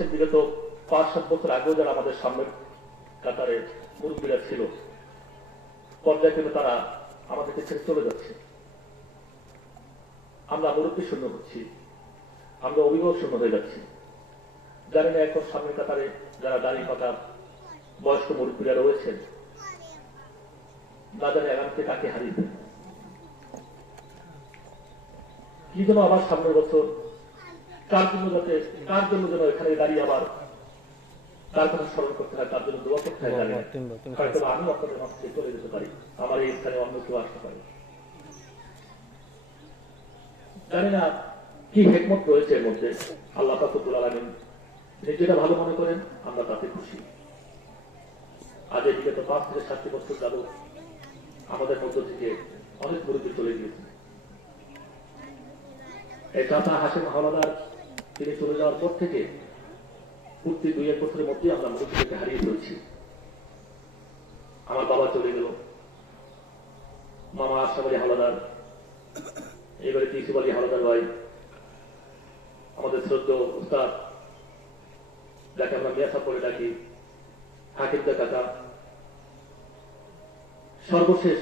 করছেন বিগত 5-7 বছর আগেও যারা আমাদের সামনের কাতারে মুরব্বীরা ছিল, পর্যায়ক্রমে তারা আমাদেরকে ছেড়ে চলে যাচ্ছে। আমরা মুরব্বী শূন্য হচ্ছি, আমরা অভিভাবক শূন্য হয়ে যাচ্ছি। জানি না এখন সামনের কাতারে যারা দাঁড়িয়ে পাতা বয়স্ক মুরব্বীরা রয়েছেন, না জানে আগামীতে কাকে হারিয়ে দেবে। কি যেন আবার সামনের বছর কার জন্য যেন এখানে দাঁড়িয়ে আবার তার কথা স্মরণ করতে হয়, তার জন্য দোয়া করতে হয়। জানি হয়তো আমি আপনাদের মাঝ থেকে চলে যেতে পারি, আমার এই স্থানে অন্য কেউ আসতে পারে। জানি না কি হিকমত রয়েছে এর মধ্যে। আল্লাহ পাক রব্বুল আলামিন যেটা ভালো মনে করেন আমরা তাতে খুশি। আজ এদিকে তো 5 থেকে 7 বছর যাবত আমাদের মধ্য থেকে অনেক মুরব্বী চলে গিয়েছে। এই চাচা হাসিম হাওলাদার তিনি চলে যাওয়ার পর থেকে প্রতি 2-1 বছরের মধ্যে আমরা মুরব্বীকে হারিয়ে ফেলছি। আমার বাবা চলে গেল, মামা আশরাফ আলী হাওলাদার, এবারে ইউসুফ আলী হাওলাদার ভাই, আমাদের শ্রদ্ধেয় উস্তাদ যাকে আমরা মিয়া সাহেব বলে ডাকি, হাকিমদের কাকা, সর্বশেষ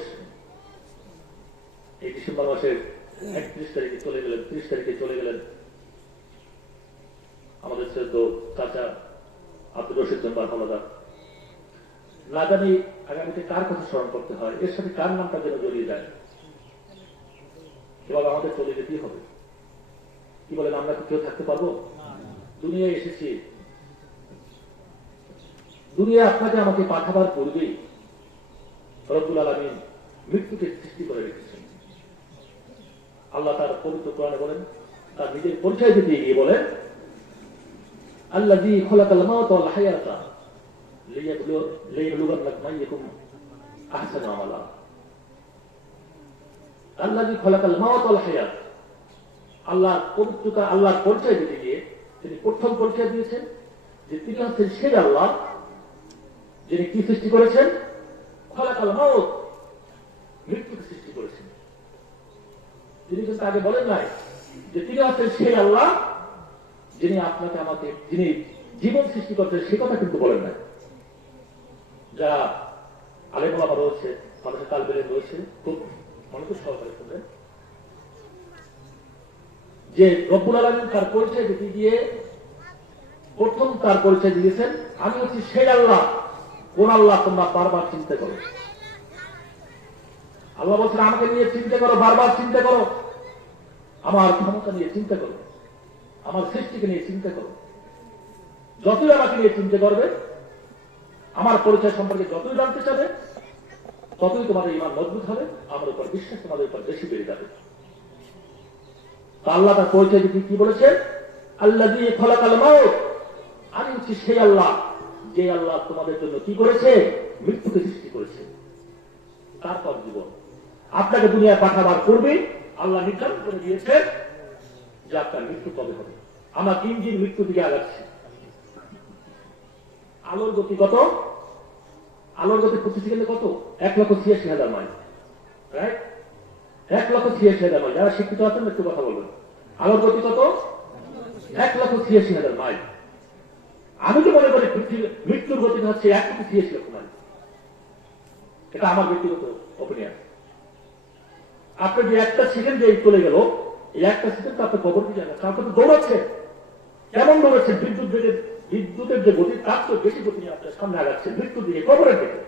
এই ডিসেম্বর মাসের 31 তারিখে চলে গেলেন, 30 তারিখে চলে গেলেন আমাদের শ্রদ্ধেয় চাচা আব্দুর রশিদ জম্বার হাওলাদার। না জানি আগামীতে কার কথা স্মরণ করতে হয়, এর সাথে কার নামটা যেন জড়িয়ে যায়। এবার আমাদের চলে যেতেই হবে। কি বলেন, আমরা কি কেউ থাকতে পারবো? দুনিয়ায় এসেছি, দুনিয়া আপনাকে আমাকে পাঠাবার পূর্বেই রব্বুল আলামিন মৃত্যুকে সৃষ্টি করে রেখেছেন। আল্লাহ তার পবিত্র কোরআনে বলেন, তার নিজের পরিচয় দিতে গিয়ে বলেন, আল্লাযী খালাকাল মাউতা ওয়াল হায়াতা লিয়াবলুয়াকুম আইয়ুকুম আহসানু আমালা। আল্লাযী খালাকাল মাউতা ওয়াল হায়াত, আল্লাহর পবিত্রতা, আল্লাহর পরিচয় দিতে গিয়ে তিনি প্রথম পরিচয় দিয়েছেন যে তিনি হচ্ছেন সেই আল্লাহ যিনি কি সৃষ্টি করেছেন? খালাকাল মাউত, মৃত্যুকে সৃষ্টি করেছেন। তিনি কিন্তু আগে বলেন নাই যে তিনি হচ্ছেন সেই আল্লাহ যিনি আপনাকে আমাকে, যিনি জীবন সৃষ্টি করছেন, সে কথা কিন্তু বলেন নাই। যারা আলেম ওলামা রয়েছে, মানুষের তালবেলে রয়েছে, খুব মনোযোগ সহকারে শুনবেন যে রব্বুল আলামিন তার পরিচয় দিতে গিয়ে প্রথম তার পরিচয় দিয়েছেন, আমি হচ্ছি সেই আল্লাহ। কোন আল্লাহ? তোমরা বারবার চিন্তা করো। আল্লাহ বলছেন আমাকে নিয়ে চিন্তা করো, বারবার চিন্তা করো, আমার ক্ষমতা নিয়ে চিন্তা করো, আমার সৃষ্টিকে নিয়ে চিন্তা করো। যতই আমাকে নিয়ে চিন্তা করবে, আমার পরিচয় সম্পর্কে যতই জানতে চাবে, ততই তোমাদের ঈমান মজবুত হবে, আমার উপর বিশ্বাস তোমাদের উপর বেশি বেড়ে যাবে। আল্লাহ তার পরিচয় দিতে কি বলেছেন? আল্লাযী খালাকাল মাউত, আমি হচ্ছি সেই আল্লাহ যে আল্লাহ তোমাদের জন্য কি করেছে? মৃত্যুকে সৃষ্টি করেছে। তারপর জীবন। আপনাকে দুনিয়ায় পাঠাবার পূর্বে আল্লাহ নির্ধারণ করে দিয়েছে যে আপনার মৃত্যু কবে হবে। আমরা দিন মৃত্যু দিকে আগাচ্ছি। আলোর গতি কত? আলোর গতি প্রতি সেকেন্ডে কত? 1,86,000 মাইল। রাইট? 1,86,000 মাইল। যারা শিক্ষিত আছেন একটু কথা বলবেন। আলোর গতি কত? 1,86,000 মাইল। আমি তো মনে করি মৃত্যুর গতি হচ্ছে 1,86,000 মাইল। এটা আমার ব্যক্তিগত অপিনিয়ন। আপনি যে একটা সেকেন্ড যে চলে গেল, এই একটা সেকেন্ড তো আপনার কবর দিয়ে যাবে। আপনি তো দৌড়াচ্ছেন। কেমন দৌড়াচ্ছেন? বিদ্যুতের যে গতি, তার তো বেশি গতি নিয়ে আপনার সামনে আগাচ্ছেন মৃত্যুর দিকে, কবরের দিকে।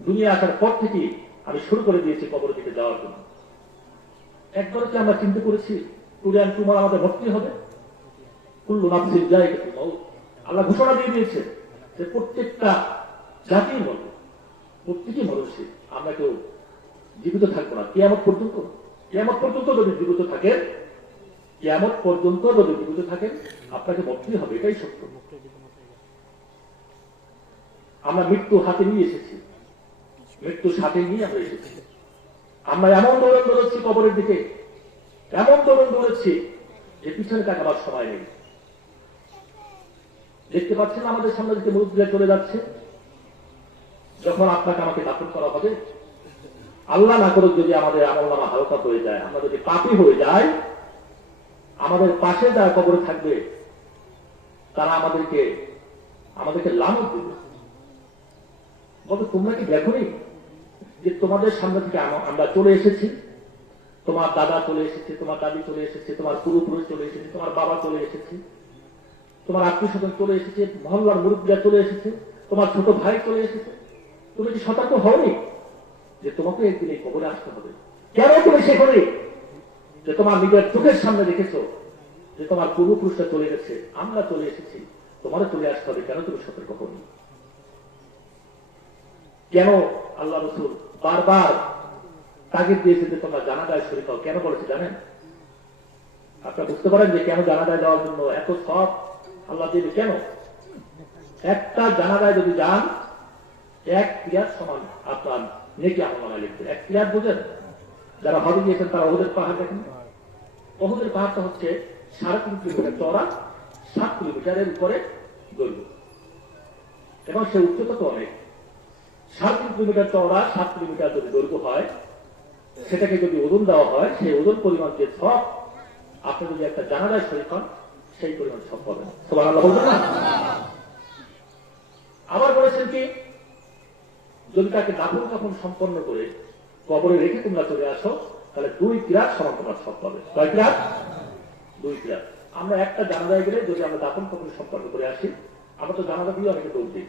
দুনিয়া আসার পর থেকে আমি শুরু করে দিয়েছি কবরের দিকে যাওয়ার জন্য। একবার কি আমরা চিন্তা করেছি তোমার আমাদের ভক্তি হবে? কুল্লু নাফসিন যায়িকাতুল মাউত। আল্লাহ ঘোষণা দিয়ে দিয়েছে যে প্রত্যেকটা জাতির মতো, প্রত্যেকই মানুষই আমরা কেউ জীবিত থাকবো না কিয়ামত পর্যন্ত। কিয়ামত পর্যন্ত যদি জীবিত থাকেন, কিয়ামত পর্যন্ত যদি জীবিত থাকেন, আপনাকে মরতেই হবে, এটাই সত্য। আমরা মৃত্যু হাতে নিয়ে এসেছি, মৃত্যু সাথে নিয়ে আমরা এসেছি। আমরা এমন দৌড়ন দৌড়াচ্ছি কবরের দিকে, এমন দৌড়ন দৌড়াচ্ছি যে পিছনে তাকাবার সময় নেই। দেখতে পাচ্ছেন আমাদের সামনে দিকে মুরব্বীরা চলে যাচ্ছে। যখন আপনাকে আমাকে দাফন করা হবে, আল্লাহ না করুক যদি আমাদের আমলনামা হালকা হয়ে যায়, আমরা যদি পাপী হয়ে যাই, আমাদের পাশে যারা কবরে থাকবে তারা আমাদেরকে লানত দেবে, বলতে তোমরা কি দেখোনি যে তোমাদের সামনে থেকে আমরা চলে এসেছি, তোমার দাদা চলে এসেছে, তোমার দাদি চলে এসেছে, তোমার পূর্বপুরুষ চলে এসেছে, তোমার বাবা চলে এসেছে, তোমার আত্মীয় স্বজন চলে এসেছে, মহল্লার মুরব্বীরা চলে এসেছে, তোমার ছোট ভাই চলে এসেছে। তুমি কি সতর্ক হওনি যে তোমাকে একদিন এই কবরে আসতে হবে? কেন তুমি সেখানে যে তোমার নিজের চোখের সামনে দেখেছো যে তোমার পূর্বপুরুষরা চলে গেছে, আমরা চলে এসেছি, তোমারও চলে আসতে হবে, কেন তুমি সতর্ক হওনি? কেন আল্লাহ রাসূল বারবার তাগিদ দিয়েছে যে তোমরা জানাজায় শরীক হও? কেন বলেছে জানেন? আপনারা বুঝতে পারেন যে কেন জানাজায় যাওয়ার জন্য এত সব আল্লাহ দেবে? কেন? একটা জানাজায় যদি যান, এক ক্রিয়ার সমান আপনার নেকি আমলনামায় লিখবে। এক ক্রিয়ার বুঝেন? যারা হজে গিয়েছেন তারা ওহুদের পাহাড় দেখেন। ওহুদের পাহাড়টা হচ্ছে 3.5 কিলোমিটার চওড়া, 7 কিলোমিটারের উপরে দৈর্ঘ্য, এবং সে উচ্চতা তো অনেক। 3.5 কিলোমিটার চওড়া, 7 কিলোমিটার যদি দৈর্ঘ্য হয়, সেটাকে যদি ওজন দেওয়া হয়, সেই ওজন পরিমাণ যে সব আপনি যদি একটা জানাজায় শরীক হন, সেই পরিমাণ সব পাবেন। সুবহানাল্লাহ বলবেন না? আবার বলেছেন কি, যদি তাকে দাফন কাফন সম্পন্ন করে কবরে রেখে তোমরা চলে আসো, তাহলে 2 কিরাত সমান তোমরা সব পাবে। কয় কিরাত? 2 কিরাত। আমরা একটা জানাজায় গেলে যদি আমরা দাফন কাফন সম্পন্ন করে আসি, আমরা তো জানাজা দিয়ে অনেকে দৌড় দিই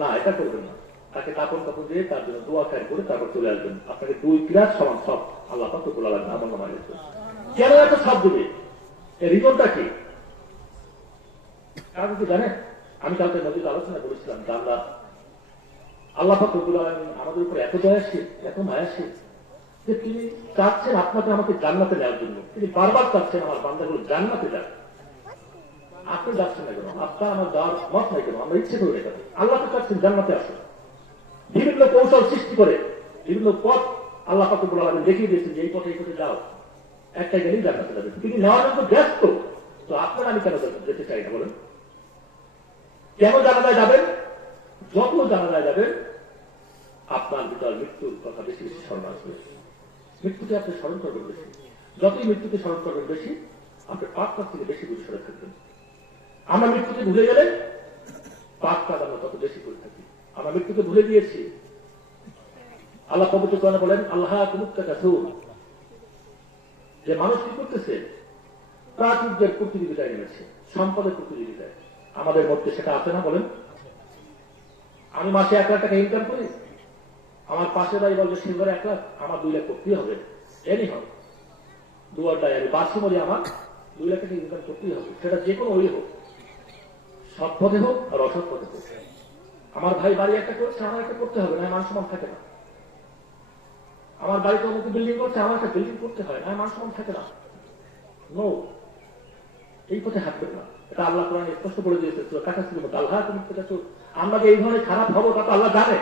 না, এটা করবেন না। তাকে দাফন কাফন দিয়ে তার জন্য দোয়া খায় করে তারপর চলে আসবেন, আপনাকে 2 কিরাত সমান সব আল্লাহ পাক তো বলা লাগবে আমলনামায় লিখবে। কেন এত সব দেবে? এর রিজনটা কি? কারণ কি জানেন? আমি কালকে নদীতে আলোচনা করেছিলাম যে আল্লাহ পাক রব্বুল আলামিন আমাদের উপর এত দয়াশীল, এত মায়াশীল যে তিনি চাচ্ছেন আপনাকে আমাকে জান্নাতে নেওয়ার জন্য। তিনি বারবার চাচ্ছেন আমার বান্দাগুলো জান্নাতে যাক। আপনি যাচ্ছেন না কেন? আপনার আমার যাওয়ার মত নাই কেন? আমরা ইচ্ছে করে রেখে আল্লাহ তো চাচ্ছেন জান্নাতে আসুন। বিভিন্ন কৌশল সৃষ্টি করে বিভিন্ন পথ আল্লাহ পাক রব্বুল আলামিন দেখিয়ে দিয়েছেন যে এই পথে যাও, একটাই গেলেই জান্নাতে যাবে। তিনি নেওয়ার জন্য ব্যস্ত। তো আপনার আমি কেন যেতে চাই না বলেন? কেন জানাজায় যাবেন? যত জানাজায় যাবেন আপনার ভিতর মৃত্যুর কথা বেশি বেশি স্মরণ আসবে। মৃত্যুকে আপনি স্মরণ করবেন বেশি। যতই মৃত্যুকে স্মরণ করবেন বেশি, আপনি পাপ কাজ থেকে বেশি দূরে সরে থাকবেন। আমরা মৃত্যুকে ভুলে গেলে পাপ কাজ আমরা তত বেশি করে থাকি। আমরা মৃত্যুকে ভুলে গিয়েছি। আল্লাহ পবিত্র কোরআনে বলেন, আল্লাহ কুমুত্তাকাসুর, যে মানুষ কি করতেছে? প্রাচুর্যের প্রতিযোগিতায় নেমেছে, সম্পদের প্রতিযোগিতায়। আমাদের মধ্যে সেটা আছে না বলেন? আমি মাসে 1 লাখ টাকা ইনকাম করি, আমার পাশে ভাই বলবে সিলভারে 1 লাখ, আমার 2 লাখ করতেই হবে, এরই হবে। দুয়ারটায় আমি বাসি বলি আমার 2 লাখ টাকা ইনকাম করতেই হবে, সেটা যে কোনো ওই হোক, সৎ পথে হোক আর অসৎ পথে হোক। আমার ভাই বাড়ি একটা করছে, আমার একটা করতে হবে, না মান সম্মান থাকে না। আমার বাড়িতে অমুক বিল্ডিং করছে, আমার একটা বিল্ডিং করতে হয়, না মান সম্মান থাকে না। নো, এই পথে হাঁটবেন না। এটা আল্লাহ কোরআনে স্পষ্ট বলে দিয়েছে, আল্লাহ কুমুত্তাকাসুর। আমরা যে এই ধরনের খারাপ হবো তা তো আল্লাহ জানে।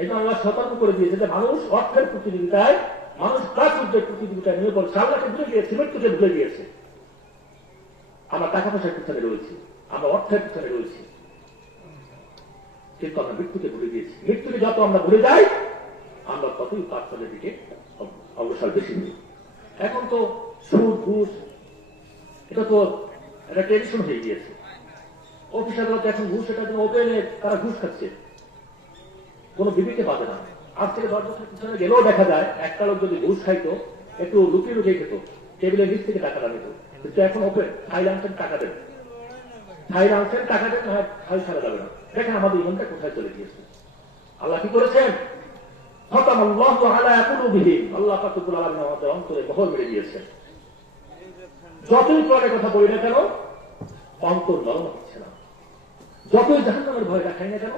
এই জন্য আল্লাহ সতর্ক করে দিয়েছে যে মানুষ অর্থের প্রতিযোগিতায়, মানুষ প্রাচুর্যের প্রতিযোগিতায় নিয়ে পড়ছে, আল্লাহকে ভুলে গিয়েছে, মৃত্যুকে ভুলে গিয়েছে। আমরা টাকা পয়সার পিছনে রয়েছি, আমরা অর্থের পিছনে রয়েছি, কিন্তু আমরা মৃত্যুকে ভুলে গিয়েছি। মৃত্যুকে যত আমরা ভুলে যাই, আমরা ততই পাঁচজনের দিকে অগ্রসর বেশি নিই। এখন তো সুদ ঘুষ এটা তো একটা ট্রেডিশন হয়ে গিয়েছে। অফিস আদালত এখন ঘুষ, এটা ওপেনে তারা ঘুষ খাচ্ছে, কোন বিবেকে বাঁধে না। আজ থেকে 10 বছর পিছনে গেলেও দেখা যায় একটা লোক যদি ঘুষ খাইতো, একটু লুকিয়ে লুকিয়ে খেত, টেবিলের নিচ থেকে টাকা নিত। কিন্তু এখন ওপেন, ফাইল আনছেন টাকা দেন, ফাইল আনছেন টাকা দেন, না ফাইল ছাড়া যাবে না। দেখেন আমাদের ইমানটা কোথায় চলে গিয়েছে। আল্লাহ কি করেছেন? আল্লাহ পাক রব্বুল আলামিন আমাদের অন্তরে মোহর মেরে দিয়েছেন। যতই কোরআনের কথা বলি না কেন, অন্তর নরম হচ্ছে না। যতই জাহান্নামের ভয় দেখাই না কেন,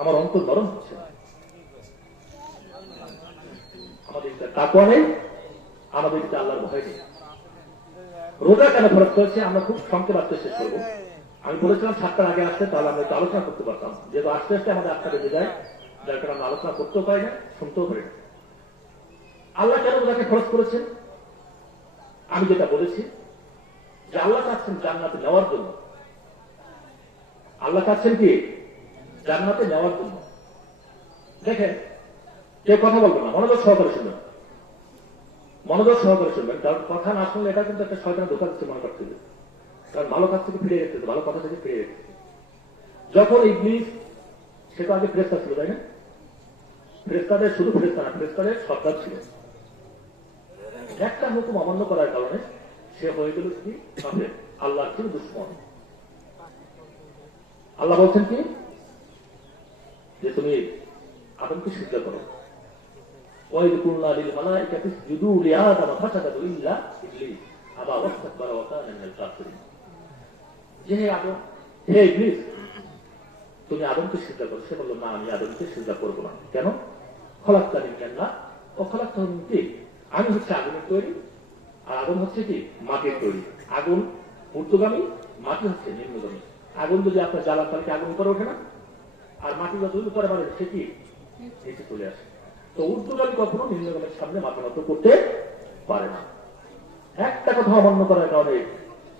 আমার অন্তর নরম হচ্ছে না। আমাদের তাকওয়া নেই, আমাদের আল্লাহর ভয় নেই। রোজা কেন ফরজ করেছে আমরা খুব সংক্ষেপে আজকে শেষ করবো। আমি বলেছিলাম 7টার আগে আসতে, তাহলে আমরা একটু আলোচনা করতে পারতাম। যেহেতু আস্তে আস্তে আমাদের 8টা বেজে যায়, যার কারণে আমরা আলোচনা করতেও পারি না, শুনতেও পারি না। আল্লাহ কেন রোজাকে ফরজ করেছেন? আমি যেটা বলেছি যে আল্লাহ চাচ্ছেন জান্নাতে নেওয়ার জন্য। আল্লাহ চাচ্ছেন কি? জান্নাতে নেওয়ার জন্য। দেখেন, কেউ কথা বলবেন না, মনোযোগ সহকারে শুনবেন, মনোযোগ সহকারে শুনবেন। কারণ কথা না শুনলে এটা কিন্তু একটা শয়তান ধোঁকা দিচ্ছে মনে করতে হবে। কারণ ভালো কাজ থেকে ফিরে রেখেছে, ভালো কথা থেকে ফিরে রেখেছে। যখন ইবলিস, সে তো আগে ফেরেশতা ছিল, তাই না? ফেরেশতাদের শুধু ফেরেশতা না, ফেরেশতাদের সর্দার ছিল। একটা হুকুম অমান্য করার কারণে সে হয়ে গেল কি কাফের, আল্লাহর ছিল দুশমন। আল্লাহ বলছেন কি যে তুমি আদমকে সিজদা করো। ওয়াইদ কুল্লা লিল মালাইকাতি ইসজুদু লিআদম ফাসাদাু ইল্লা ইবলিস আবা ওয়াসতাকবারা ওয়া কানা মিনাল কাফিরিন। যে হে আদম, হে ইবলিস, তুমি আদমকে সিজদা করো। সে বলল না, আমি আদমকে সিজদা করবো না। কেন? খলাকতানি মিনান নার ওয়া খলাকতাহু মিন তিন। আমি হচ্ছে আগুনের তৈরি, আর আগুন হচ্ছে কি মাটির তৈরি। আগুন ঊর্ধ্বগামী, মাটি হচ্ছে নিম্নগামী। আগুন যদি আপনার জ্বালান তাহলে আগুন উপরে ওঠে না, আর মাটি যত উপরে বাড়ে সে কি নিচে চলে আসে। তো ঊর্ধ্বগামী কখনো নিম্নগামীর সামনে মাথা নত করতে পারে না। একটা কথা অমান্য করার কারণে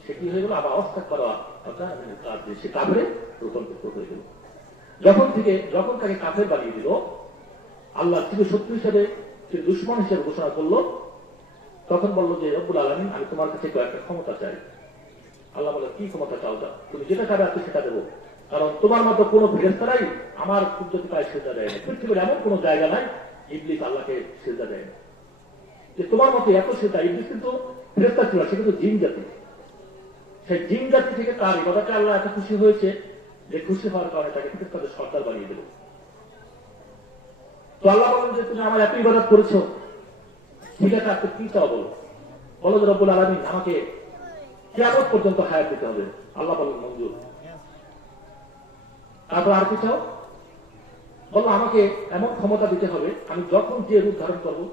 সে কি হয়ে গেল, আবার অবস্থা করা সে কাফেরে রূপান্তরিত হয়ে গেল। যখন তাকে কাফের বানিয়ে দিল, আল্লাহ থেকে শত্রু হিসেবে, সে দুশমন হিসেবে ঘোষণা করলো, তখন বললো যে রব্বুল আলামিন, আমি তোমার কাছে কয়েকটা ক্ষমতা চাই। আল্লাহ বলে, কি ক্ষমতা চাও? তুমি যেটা চাবে আজকে সেটা দেবো। কারণ তোমার মতো কোনো ফেরেশতারাই আমার কুদরতি পায়ে সিজদা দেয় না। পৃথিবীর এমন কোনো জায়গা নাই ইবলিস আল্লাহকে সিজদা দেয় না। যে তোমার মতো এত সিজদা, ইবলিস কিন্তু ফেরেশতা ছিল, সে কিন্তু জিন জাতি। সেই জিন জাতি থেকে তার ইবাদতে আল্লাহ এত খুশি হয়েছে যে খুশি হওয়ার কারণে তাকে ফেরেশতাদের সর্দার বানিয়ে দিল। তো আল্লাহ বলেন যে তুমি আমার এত ইবাদত করেছো, ঠিক আছে, আজকে কি চাও বলো। বলো যে রব্বুল আলামিন, আমাকে কিয়ামত পর্যন্ত হায়াত দিতে হবে। আল্লাহ বলেন মঞ্জুর। তারপর আর কি চাও? বললো আমাকে এমন ক্ষমতা দিতে হবে, আমি যখন যে রূপ ধারণ করবো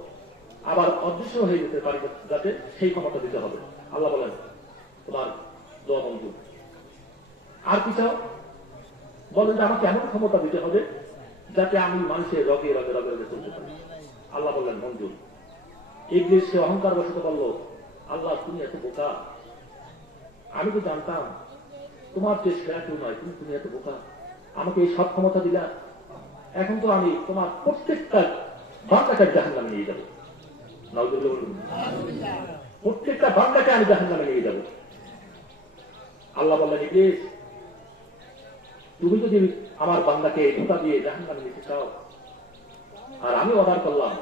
আবার অদৃশ্য হয়ে যেতে পারি, যাতে সেই ক্ষমতা দিতে হবে। আল্লাহ বলেন তোমার দোয়া মঞ্জুর। আর কি চাও? বলেন যে আমাকে এমন ক্ষমতা দিতে হবে যাতে আমি মানুষের রগে রগে রগে রগে চলতে পারি। আল্লাহ বললেন মঞ্জুর। ইবলিস সে অহংকার বশত বলল, আল্লাহ তুমি এত বোকা, আমি তো জানতাম তোমার যে সেরা কেউ নয়, তুমি এত বোকা, আমাকে এই সব ক্ষমতা দিলা, এখন তো আমি তোমার প্রত্যেকটা বান্দাকে জাহান্নামে নিয়ে যাবো। প্রত্যেকটা বান্দাকে আমি জাহান্নামে নিয়ে যাবো। আল্লাহ বললেন, ইবলিস তুমি যদি আমার বান্দাকে ধোঁকা দিয়ে জাহান্নামে নিতে চাও, আর আমি অর্ডার করলাম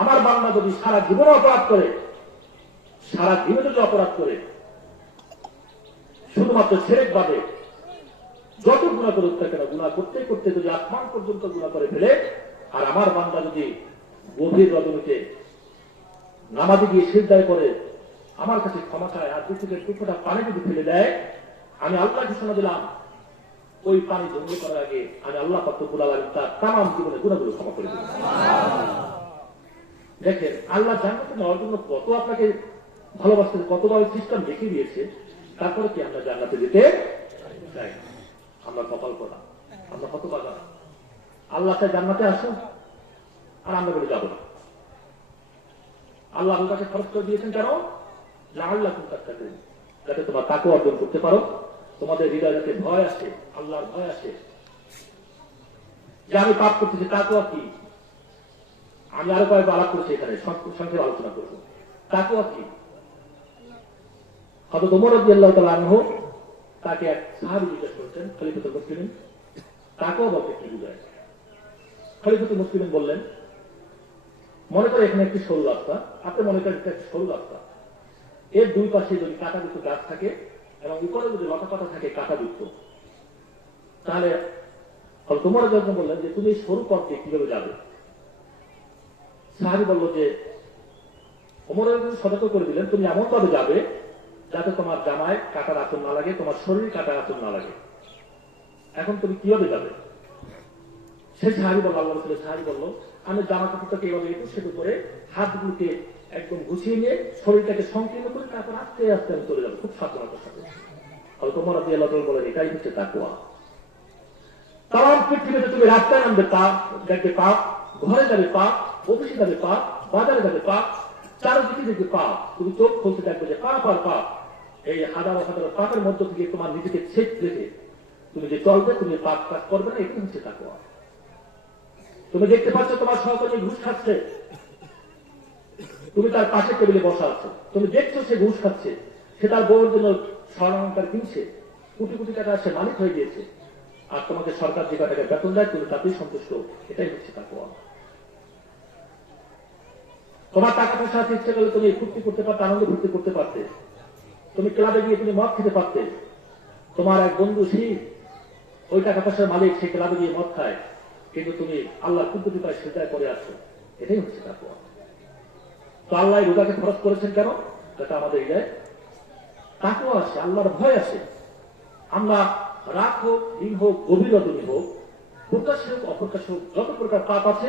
আমার বান্দা যদি সারা জীবনে অপরাধ করে, সারা জীবনে যদি অপরাধ করে, শুধুমাত্র শিরক বাদে যত গুনাহ করুক না কেন, গুনাহ করতে করতে যদি আসমান পর্যন্ত গুনাহ করে ফেলে, আর আমার বান্দা যদি গভীর রজনীতে নামাজে গিয়ে সিজদায় করে আমার কাছে ক্ষমা চায়, আর পৃথিবীর টুকরোটা পানি যদি ফেলে দেয়, আমি আল্লাহ ঘোষণা দিলাম ওই পানি ধ্বংস করার আগে আমি আল্লাহ পাক রব্বুল আলামিন তার তামাম জীবনে গুনাহগুলো ক্ষমা করে দেব। দেখেন আল্লাহ জান্নাতে নেওয়ার জন্য কত আপনাকে ভালোবাসতে, কতভাবে সিস্টেম দেখিয়ে দিয়েছে, তারপরে কি আমরা জান্নাতে যেতে চাই? আমরা কপাল করা, আমরা কত বাধা। আল্লাহ চাই জান্নাতে আসুন, আর আমরা করে যাবো না। আল্লাহ আপনার কাছে খরচ করে দিয়েছেন কেন? লাআল্লাকুম তাত্তাকুন, যাতে তোমার তাকওয়া অর্জন করতে পারো, তোমাদের হৃদয় যাতে ভয় আসে, আল্লাহর ভয় আসে যে আমি পাপ করতেছি। তাকওয়া কি? আমি আরো কয়েকবার আলাপ করেছি, এখানে সংক্ষেপে আলোচনা করব। তাকওয়া কি? হযরত ওমর রাদিয়াল্লাহু তাআলা আনহু তাকে এক সাহাবী জিজ্ঞেস করেছেন, খলিফাতুল মুসলিমিন, তাকওয়া বলতে কি বোঝায়? খলিফাতুল মুসলিমিন বললেন, মনে করে এখানে একটি সরু রাস্তা, আপনি মনে করেন একটা সরু রাস্তা, এর দুই পাশে যদি কাঁটাযুক্ত গাছ থাকে এবং উপরে যদি লতা পাতা থাকে কাঁটাযুক্ত, তাহলে তোমরা যখন বললেন যে তুমি এই সরু পথ দিয়ে কিভাবে যাবে? সাহাবী বলল যে ওমর সতর্ক করে দিলেন, তুমি এমন ভাবে যাবে যাতে তোমার জামায় কাটার আঁচড় না লাগে, তোমার শরীর কাটার আঁচড় না লাগে। এখন তুমি কিভাবে যাবে? সে সাহাবী বলল, আল্লাহ রাসূলের সাহাবী বলল, আমি জামা কাপড়টাকে এইভাবে একটু সেতু করে হাতগুলোকে একদম গুছিয়ে নিয়ে শরীরটাকে সংকীর্ণ করে তারপর আস্তে আস্তে আমি চলে যাবো খুব সাবধানতার সাথে। তোমরা রাদিয়াল্লাহু তাআলা বলেন, এটাই হচ্ছে তাকওয়া। তাম পৃথিবীতে তুমি রাস্তায় নামবে পাপ, দেখবে পাপ, ঘরে যাবে পাপ, অফিসে যাবে পাপ, বাজারে যাবে পাপ, চারদিকে দেখবে পাপ, তুমি চোখ খুলতে দেখবে যে পাপ আর পাপ। এই হাজারো হাজারো পাপের মধ্য থেকে তোমার নিজেকে ছেদ রেখে তুমি যে চলবে, তুমি পাপ কাজ করবে না, এটাই হচ্ছে তাকওয়া। তুমি দেখতে পাচ্ছ তোমার সহকর্মী ঘুষ খাচ্ছে, তুমি তার পাশে টেবিলে বসা আছো, তুমি দেখছো সে ঘুষ খাচ্ছে, সে তার বউয়ের জন্য স্বর্ণালঙ্কার কিনছে, কোটি কোটি টাকা সে মালিক হয়ে গিয়েছে, আর তোমাকে সরকার যে টাকা বেতন দেয় তুমি তাতেই সন্তুষ্ট। এটাই হচ্ছে তাকওয়া। তোমার টাকা পয়সা আছে, ইচ্ছে করলে তুমি ফুর্তি করতে পারতে, আনন্দ ফুর্তি করতে পারতে, তুমি ক্লাবে গিয়ে তুমি মদ খেতে পারতে। তোমার এক বন্ধু সেই ওই টাকা পয়সার মালিক, সে ক্লাবে গিয়ে মদ খায়, কিন্তু তুমি আল্লাহ কুদরতি পায় সেটাই করে আসছো। এটাই হচ্ছে তাকওয়া। তো আল্লাহ রোজাকে খরচ করেছেন কেন? যাতে আমাদের হৃদয়ে তাকওয়া আসে, আল্লাহর ভয় আসে। আমরা রাত হোক, দিন হোক, গভীর রজনী হোক, প্রকাশ্যে হোক, অপ্রকাশ্যে হোক, যত প্রকার পাপ আছে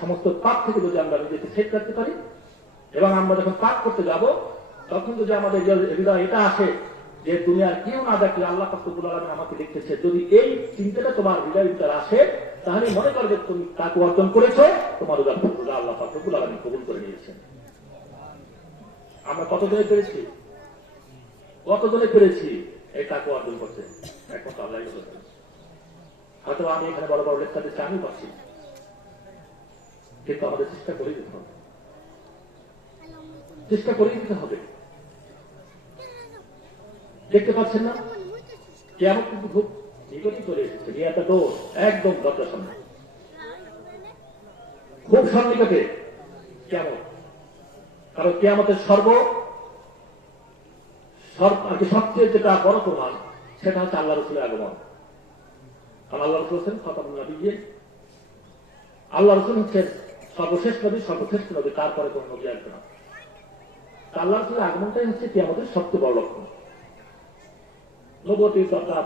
সমস্ত পাপ থেকে যদি আমরা নিজেকে সেভ করতে পারি, এবং আমরা যখন পাপ করতে যাব তখন যদি আমাদের হৃদয় এটা আসে যে দুনিয়ার কেউ না দেখলে আল্লাহ পাক রব্বুল আলামিন আমাকে দেখতেছে, যদি এই চিন্তাটা তোমার হৃদয়ের ভিতরে আসে, তাহলে মনে করবে তুমি তাকওয়া অর্জন করেছো, তোমার রোজা আল্লাহ পাক রব্বুল আলামিন কবুল করে নিয়েছেন। আমরা কতজনে পেরেছি এই তাকওয়া অর্জন করতে? একমাত্র আল্লাহই বলতে পারে। হয়তো আমি এখানে বড় বড় লেখা দিচ্ছি, আমি পাচ্ছি, কিন্তু আমাদের চেষ্টা করে দিতে হবে, চেষ্টা করে দিতে হবে। দেখতে পাচ্ছেন না, কিয়ামত কিন্তু খুব নিকটই চলে এসেছে, নিয়ে দৌড় একদম দরজার সামনে, খুব সন্নিকটে কিয়ামত। কারণ কিয়ামতের সবচেয়ে যেটা বড় প্রমাণ, সেটা হচ্ছে আল্লাহ রসুলের আগমন। কারণ আল্লাহ রসুল হচ্ছেন খতামুন নবিয়্যিন, আল্লাহ রসুল হচ্ছেন সর্বশেষ নবী, সর্বশ্রেষ্ঠ নবী, তারপরে কোন নবী আসবে না। আল্লাহ রসুলের আগমনটাই হচ্ছে কিয়ামতের সবচেয়ে বড় লক্ষণ। নবুয়তের দরজা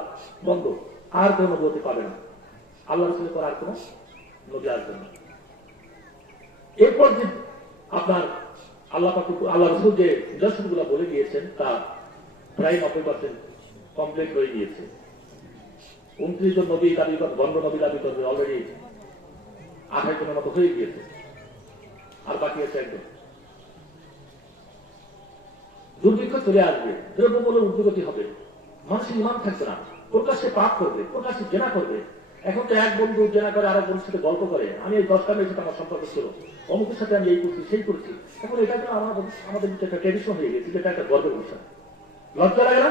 বন্ধ, আর কোন নবুয়তি পাবে না, আল্লাহ রসুলের পর আর কোন নবী আসবে না। এরপর যে আপনার আল্লাহ রসুল যে নিদর্শনগুলো বলে দিয়েছেন তা প্রায় 90% কমপ্লিট হয়ে গিয়েছে। 29 জন নবী দাবি করে, বন্ধ নবী দাবি করবে, অলরেডি 28 জনের মতো হয়ে গিয়েছে, আর বাকি আছে একজন। দুর্ভিক্ষ চলে আসবে, দ্রব্যমূল্যের ঊর্ধ্বগতি হবে, মানুষের ইমান থাকবে না, প্রকাশ্যে পাপ করবে, প্রকাশ্যে জেনা করবে। এখন তো এক বন্ধু জেনা করে আরেক বন্ধুর সাথে গল্প করে, আমি এই 10টা মেয়ের সাথে আমার সম্পর্ক ছিল, অমুকের সাথে আমি এই করছি সেই করছি। এখন এটা কিন্তু আমাদের একটা ট্রেডিশন হয়ে গেছে, যেটা একটা গর্বের বিষয়। লজ্জা লাগে না?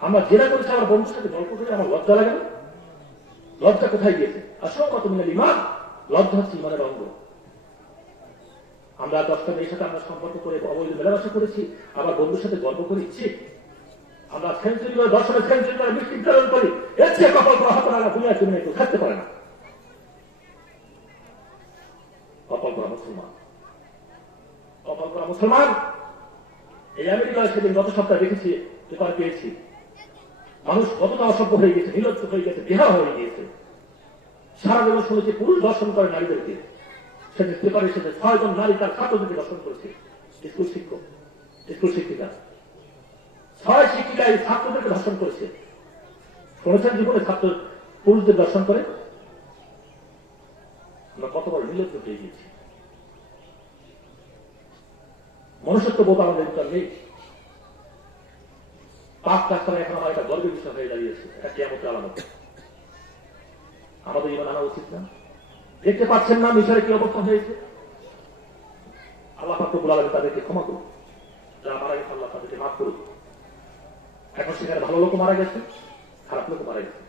আমরা জেনা করছি, আমার বন্ধুর সাথে গল্প করে আমার লজ্জা লাগে না? লজ্জা কোথায় গিয়েছে? আসলে কত মিনাল ইমান, লজ্জা হচ্ছে ইমানের অঙ্গ। আমরা 10টা মেয়ের সাথে আমরা সম্পর্ক করে অবৈধ মেলামেশা করেছি, আবার বন্ধুর সাথে গল্প করেছি। আমরা সেঞ্চুরি করে, 10 সেঞ্চুরি করে মিষ্টি বিতরণ করি, এর চেয়ে কপাল করা হাত লাগা দুনিয়ার জন্য কেউ থাকতে পারে না। কপাল করা মুসলমান, কপাল করা মুসলমান। এই আমেরিকায় সেদিন গত সপ্তাহে দেখেছি, পেপার পেয়েছি, মানুষ কতটা অসভ্য হয়ে গেছে, নির্লজ্জ হয়ে গেছে, বেহায়া হয়ে গিয়েছে। সারা জীবন শুনেছি পুরুষ দর্শন করে নারীদেরকে, সেদিন পেপারে এসেছে 6 জন নারী তার ছাত্রদেরকে দর্শন করেছে। স্কুল শিক্ষক, স্কুল শিক্ষিকা, 6 শিক্ষিকা এই ছাত্রদেরকে দর্শন করেছে। শুনেছেন জীবনে ছাত্র পুরুষদের দর্শন করে? আমরা কত বড় নির্লজ্জ হয়ে গিয়েছি। মনুষ্যত্ব বোধ আমাদের ভিতর নেই। পাপ কাজ করা এখন আমার একটা গর্বের বিষয় হয়ে দাঁড়িয়েছে, এটা কিয়ামতের আলামত। আমাদের ইমান আনা উচিত না? দেখতে পাচ্ছেন না মিশরে কি অবস্থা হয়েছে? আল্লাহ পাক রব্বুল আলামিন তাদেরকে ক্ষমা করুন, যারা মারা গেছে আল্লাহ তাদেরকে মাফ করুন। এখন সেখানে ভালো লোক মারা গেছে, খারাপ লোক মারা গেছে।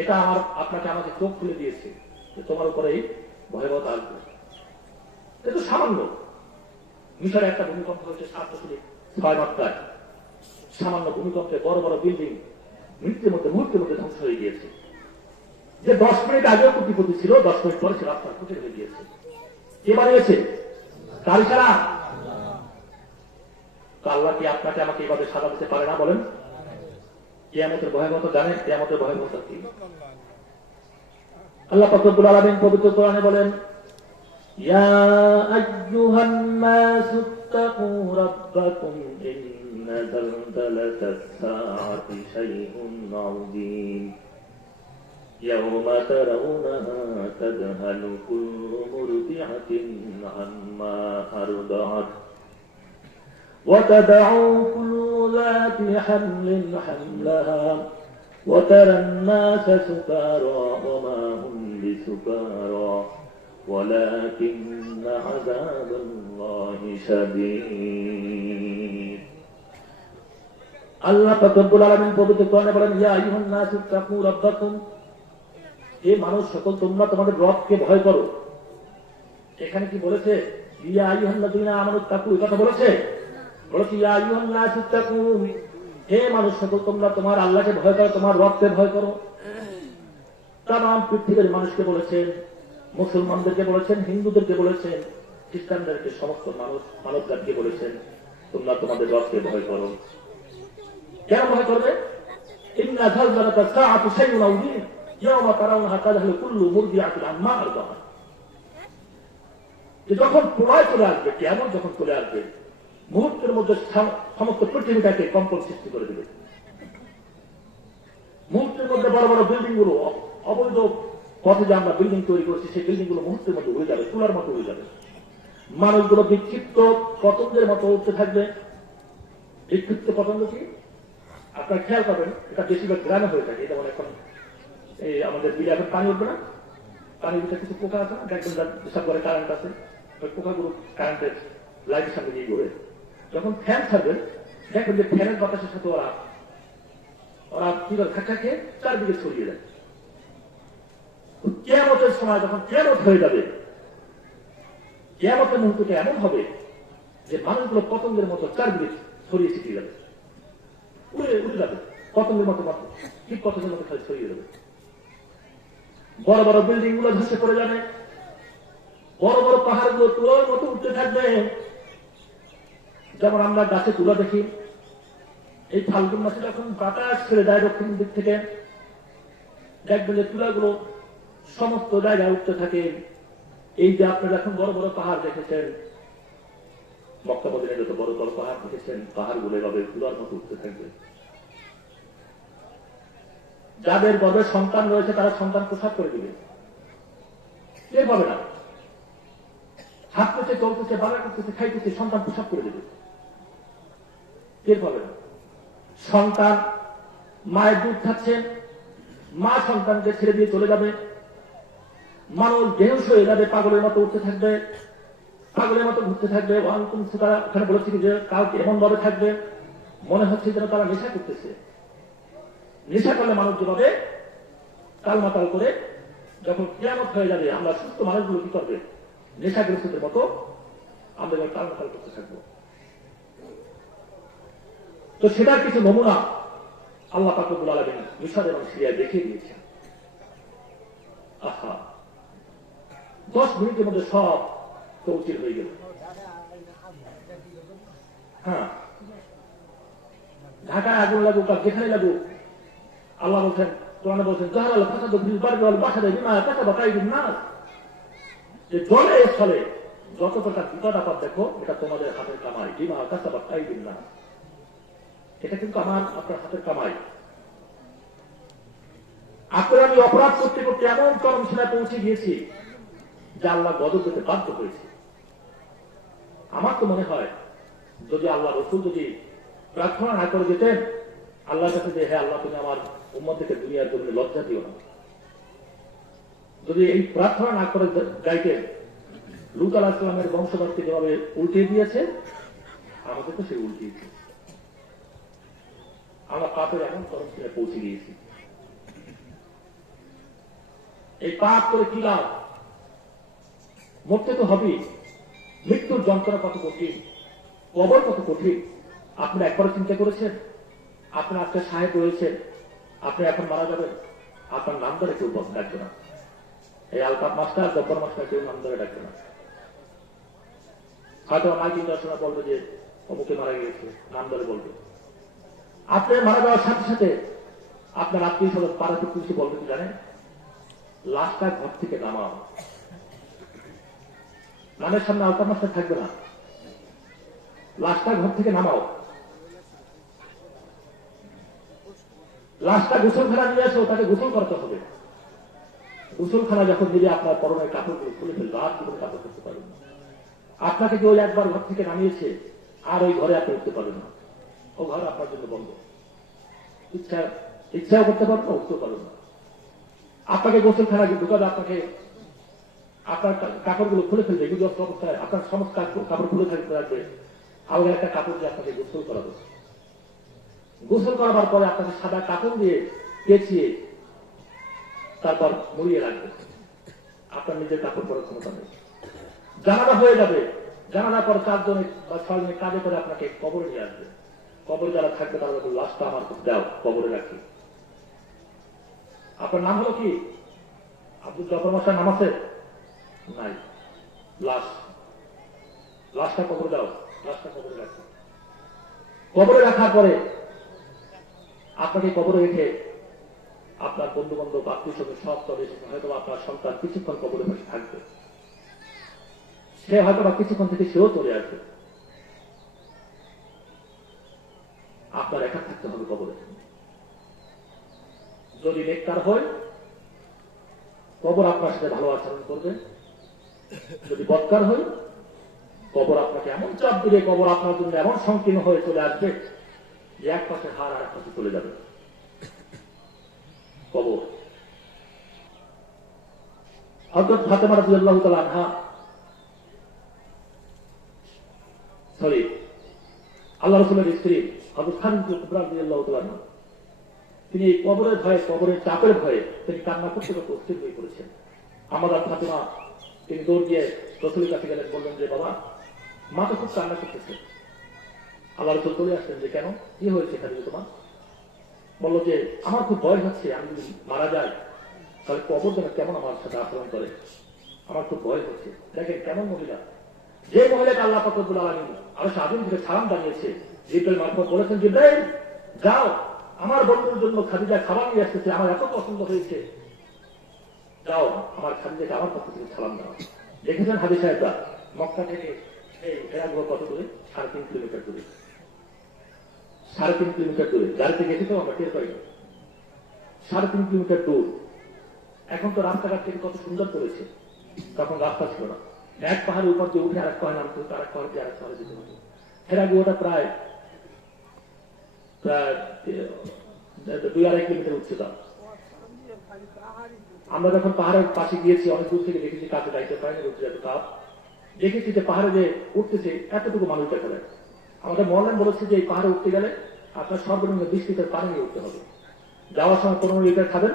এটা আমাকে চোখ খুলে দিয়েছে যে তোমার উপরে এই ভয়াবহতা আসবে। এটা সামান্য। মিশরে একটা ভূমিকম্প হয়েছে 7.6 মাত্রায়, সামান্য ভূমিকম্পে বড় বড় বিল্ডিং মুহূর্তের মধ্যে ধ্বংস হয়ে গিয়েছে। যে 10 মিনিট আগেও কোটিপতি ছিল, 10 মিনিট পরে সে রাস্তার কোটি হয়ে গিয়েছে। কে বানিয়েছে? তার ইশারা। আল্লাহ কি আপনাকে আমাকে এইভাবে সাজা দিতে পারে না? বলেন, কিয়ামতের ভয়াবহতা জানেন? কিয়ামতের ভয়াবহতা কি? আল্লাহ পাক রব্বুল আলামিন পবিত্র কোরআনে বলেন, ইয়া আইয়ুহান নাসু ইত্তাকু রাব্বাকুম ইন্না যালজালাতাস সাআতি শাইউন আযীম ইয়াওমা তারাউনাহা তাযহালু কুল্লু মুরদি'াতিন আম্মা আরদা'আত وتدع كل ذات حمل حملها وترى الناس سكارى وما هم بسكارى ولكن عذاب الله شديد আল্লাহ পাক রব্বুল আলামিন পবিত্র কোরআনে বলেন, ইয়া আইয়ুহান নাসু তাকু রাব্বাকুম, হে মানুষ সকল তোমরা তোমাদের রবকে ভয় করো। এখানে কি বলেছে ইয়া আইয়ুহাল্লাযীনা আমানু তাকু, এই কথা বলেছে? বলেছে ইয়া আইয়ুহান নাসু তাকু, হে মানুষ সকল তোমরা তোমার আল্লাহকে ভয় করো, তোমার রবকে ভয় করো। তামাম পৃথিবীর মানুষকে বলেছেন, মুসলমানদেরকে বলেছেন, হিন্দুদেরকে বলেছেন, খ্রিস্টানদেরকে, সমস্ত মানুষ মানবজাতিকে বলেছেন, তোমরা তোমাদের রবকে ভয় করো। কেন ভয় করবে? ইন্না যালজালাতা সাআতি শাইউন আযীম ইয়াওমা তারাউনাহা তাযহালু কুল্লু মুরদিআতিন আম্মা আরদাআত। যখন প্রলয় চলে আসবে, কিয়ামত যখন চলে আসবে, মুহূর্তের মধ্যে সমস্ত পৃথিবীটাকে কম্পন সৃষ্টি করে দেবে। মুহূর্তের মধ্যে বড় বড় বিল্ডিং গুলো, অবৈধ পথে যে আমরা বিল্ডিং তৈরি করছি, সেই বিল্ডিং গুলো মুহূর্তের মধ্যে উড়ে যাবে, তুলার মতো উড়ে যাবে। মানুষগুলো বিক্ষিপ্ত পতঙ্গের মতো উঠতে থাকবে। বিক্ষিপ্ত পতঙ্গ কি আপনারা খেয়াল করবেন, এটা বেশিরভাগ গ্রামে হয়ে থাকে। যেমন এখন এই আমাদের বিলে এখন পানি উঠবে না, পানির ভিতরে কিছু পোকা আছে না, দেখবেন যেসব করে কারেন্ট আছে, ওই পোকাগুলো কারেন্টের লাইটের সামনে নিয়ে ঘুরে। যখন ফ্যান ছাড়বেন, দেখবেন যে ফ্যানের বাতাসের সাথে ওরা কি করে খাঁচা খেয়ে চারদিকে ছড়িয়ে যায়। কিয়ামতের সময় যখন কিয়ামত হয়ে যাবে, কিয়ামতের মুহূর্তটা এমন হবে যে মানুষগুলো পতঙ্গের মতো চারদিকে ছড়িয়ে ছিটিয়ে যাবে, উড়ে উড়ে যাবে, পতঙ্গের মতো মাত্র ঠিক পতঙ্গের মতো খালি ছড়িয়ে যাবে। বড় বড় বিল্ডিং গুলো ধসে পড়ে যাবে, বড় বড় পাহাড় গুলো তুলোর মতো উঠতে থাকবে। যেমন আমরা গাছে তুলা দেখি, এই ফাল্গুন মাসে যখন বাতাস ছেড়ে দেয় দক্ষিণ দিক থেকে, দেখবেন যে তুলাগুলো সমস্ত জায়গায় উঠতে থাকে। এই যে আপনারা এখন বড় বড় পাহাড় দেখেছেন, মক্কা মদিনায় যত বড় বড় পাহাড় দেখেছেন, পাহাড়গুলো এভাবে তুলার মতো উঠতে থাকবে। যাদের গর্ভে সন্তান রয়েছে তারা সন্তান প্রসাব করে দিবে, টের পাবে না। হাঁটতেছে, চলতেছে, বাড়া করতেছে, খাইতেছে, সন্তান প্রসাব করে দেবে, টের পাবে না। সন্তান মায়ের দুধ খাচ্ছে, মা সন্তানকে ছেড়ে দিয়ে চলে যাবে। মানুষ বেহুশ হয়ে যাবে, পাগলের মতো উঠতে থাকবে, পাগলের মতো ঘুরতে থাকবে। ওখানে বলেছি যে কাউকে এমন ভাবে থাকবে মনে হচ্ছে যেন তারা নেশা করতেছে। নেশা করলে মানুষ যেভাবে কালমাতাল করে, যখন কিয়ামত হয়ে যাবে, আমরা সুস্থ মানুষগুলো কি করবে? নেশাগ্রস্তদের মতো আমরা যখন কালমাতাল করতে থাকবো। তো সেটার কিছু নমুনা আল্লাহ পাক রব্বুল আলামিন মিশর এবং সিরিয়ায় দেখিয়ে দিয়েছেন। আহা, 10 মিনিটের মধ্যে সব তৌচির হয়ে গেল। হ্যাঁ, ঢাকায় আগুন লাগুক আর যেখানে লাগুক, আল্লাহ বলছেন, কোরআনে বলছেন, জাহারাল ফাসাদু ফিল বাররি ওয়াল বাহরি বিমা কাসাবাত আইদিন নাস, যে জলে স্থলে যত প্রকার বিপদ আপদ দেখো, এটা তোমাদের হাতের কামাই। বিমা কাসাবাত আইদিন নাস, এটা কিন্তু আমার আপনার হাতের কামাই। আপনার আমি অপরাধ করতে করতে এমন চরম সীমায় পৌঁছে গিয়েছি যে আল্লাহ গজব দিতে বাধ্য করেছে। আমার তো মনে হয় যদি আল্লাহ রসুল যদি প্রার্থনা না করে যেতেন আল্লাহর কাছে যে, হ্যাঁ আল্লাহ তুমি আমার উম্মতকে দুনিয়ার জন্য লজ্জা দিও না, যদি এই প্রার্থনা না করে গাইতেন, লূত আলাইহিস সালামের বংশধরকে যেভাবে উল্টে দিয়েছে, আমাদের তো সে উল্টিয়েছে। আমরা পাপের এমন চরম সীমায় পৌঁছে গিয়েছি। এই পাপ করে কি লাভ? মরতে তো হবেই। মৃত্যুর যন্ত্রণা কত কঠিন, কবর কত কঠিন। আপনি একবারও চিন্তা করেছেন? আপনার আজকে সাহেব রয়েছেন, আপনি এখন মারা যাবেন, আপনার নাম ধরে কেউ ডাকবে না। এই আলতাফ মাস্টার, জব্বর মাস্টার কেউ নাম ধরে ডাকবে না। হয়তো মাইকিং দর্শনা বলবে যে অমুকে মারা গিয়েছে, নাম ধরে বলবে। আপনি মারা যাওয়ার সাথে সাথে আপনার আত্মীয় স্বজন পাড়া প্রতিবেশী বলবে কি জানেন? লাশটা ঘর থেকে নামাও। নামের সামনে আলতাফ মাস্টার থাকবে না, লাশটা ঘর থেকে নামাও। লাশটা গোসলখানা নিয়ে আসো, তাকে গোসল করতে হবে। গোসলখানা যখন দিলে আপনার পরনের কাপড়গুলো খুলে ফেলবে, আর কি করে কাপড় করতে পারবেন না। আপনাকে যে ওই একবার ঘর থেকে নামিয়েছে, আর ওই ঘরে আপনি উঠতে পারবেন না। ও ঘর আপনার জন্য বন্ধ। ইচ্ছাও করতে পারবেন না, উঠতে পারবেন না। আপনাকে গোসলখানা ঢুকাবে, আপনাকে আপনার কাপড়গুলো খুলে ফেলবে, বিধ্বস্ত অবস্থায় আপনার সমস্ত কাপড় খুলে থাকতে রাখবে, আলাদা একটা কাপড় দিয়ে আপনাকে গোসল করাবে। গোসল করাবার পরে আপনাকে সাদা কাপড় দিয়ে পেঁচিয়ে তারপর মুড়িয়ে রাখবে। আপনার নিজের কাপড় পরার ক্ষমতা নেই। জানাজা হয়ে যাবে, জানাজার পর 4 জনে বা 6 জনে কাজে করে আপনাকে কবরে নিয়ে আসবে। কবরে যারা থাকবে তারা বলবে, লাশটা আমার দাও, কবরে রাখি। আপনার নাম হলো কি? আব্দুল জফর মশার নাম আছে? নাই। লাশটা কবরে দাও, লাশটা কবরে রাখি। কবরে রাখার পরে আপনাকে কবরে রেখে আপনার বন্ধু বান্ধব আত্মীয় স্বজন সব চলে এসেছে। হয়তো আপনার সন্তান কিছুক্ষণ কবরে বসে থাকবে, সে হয়তো বা কিছুক্ষণ থেকে সেও চলে আসবে। আপনার একা থাকতে হবে কবরে। যদি নেককার হয় কবর আপনার সাথে ভালো আচরণ করবে, যদি বদকার হয় কবর আপনাকে এমন চাপ দিবে, কবর আপনার জন্য এমন সংকীর্ণ হয়ে চলে আসবে যে এক পাশে হার আর এক পাশে চলে যাবে। কবর। হযরত ফাতেমা রাদিয়াল্লাহু তাআলা আনহা, আল্লাহ রাসূলের স্ত্রী হযরত খাদিজা কুবরা রাদিয়াল্লাহু তাআলা আনহা, তিনি কবরের ভয়ে, কবরের চাপের ভয়ে তিনি কান্না করতে করতে অস্থির হয়ে পড়েছেন। আমাদের ফাতেমা তিনি দৌড় দিয়ে রাসূলের কাছে গেলেন, বললেন যে বাবা, মা তো খুব কান্না করতেছে। আল্লাহ রাসূল চলে আসলেন যে কেন, কি হয়েছে খাদিজা তোমার? বললো যে আমার খুব ভয় হচ্ছে, আমি যদি মারা যাই তাহলে কবর যেন কেমন আমার সাথে আচরণ করে, আমার খুব ভয় হচ্ছে। দেখেন কেমন মহিলা, যে মহিলাকে আল্লাহ পাক রব্বুল আলামিন আরশ আযীম থেকে সালাম জানিয়েছে। জিবরাইল মারফত বলেছেন, জিবরাইল যাও, আমার বন্ধুর জন্য খাদিজা খাবার নিয়ে আসতেছে, আমার এত পছন্দ হয়েছে, যাও আমার খাদিজাকে আমার পক্ষ থেকে সালাম দাও। দেখেছেন হাজী সাহেবরা, মক্কা থেকে এই হেরাগুলো কত দূরে? 3.5 কিলোমিটার দূরে। 3.5 কিলোমিটার দূরে গাড়িতে গেছি তো আমরা টের পাই না। 3.5 কিলোমিটার দূর। এখন তো রাস্তাঘাট থেকে কত সুন্দর করেছে, তখন রাস্তা ছিল না। এক পাহাড়ের উপর দিয়ে উঠে আরেক পাহাড়ে নামতে হতো, আরেক পাহাড় দিয়ে আরেক পাহাড়ে যেতে হতো। হেরাগুলোটা প্রায় 2-2.5 কিলোমিটার উচ্চতা। আমরা যখন পাহাড়ের পাশে গিয়েছি অনেক দূর থেকে দেখেছি, কাছে যাইতে পারিনি, উঠে যেত তাপ। দেখেছি যে পাহাড়ে যে উঠতেছে এতটুকু মানুষ দেখা যায়। আমাদের মহল্লান বলেছে যে এই পাহাড়ে উঠতে গেলে আপনার সর্বনিম্ন 20 লিটার পানি নিয়ে উঠতে হবে। যাওয়ার সময় 15 লিটার খাবেন,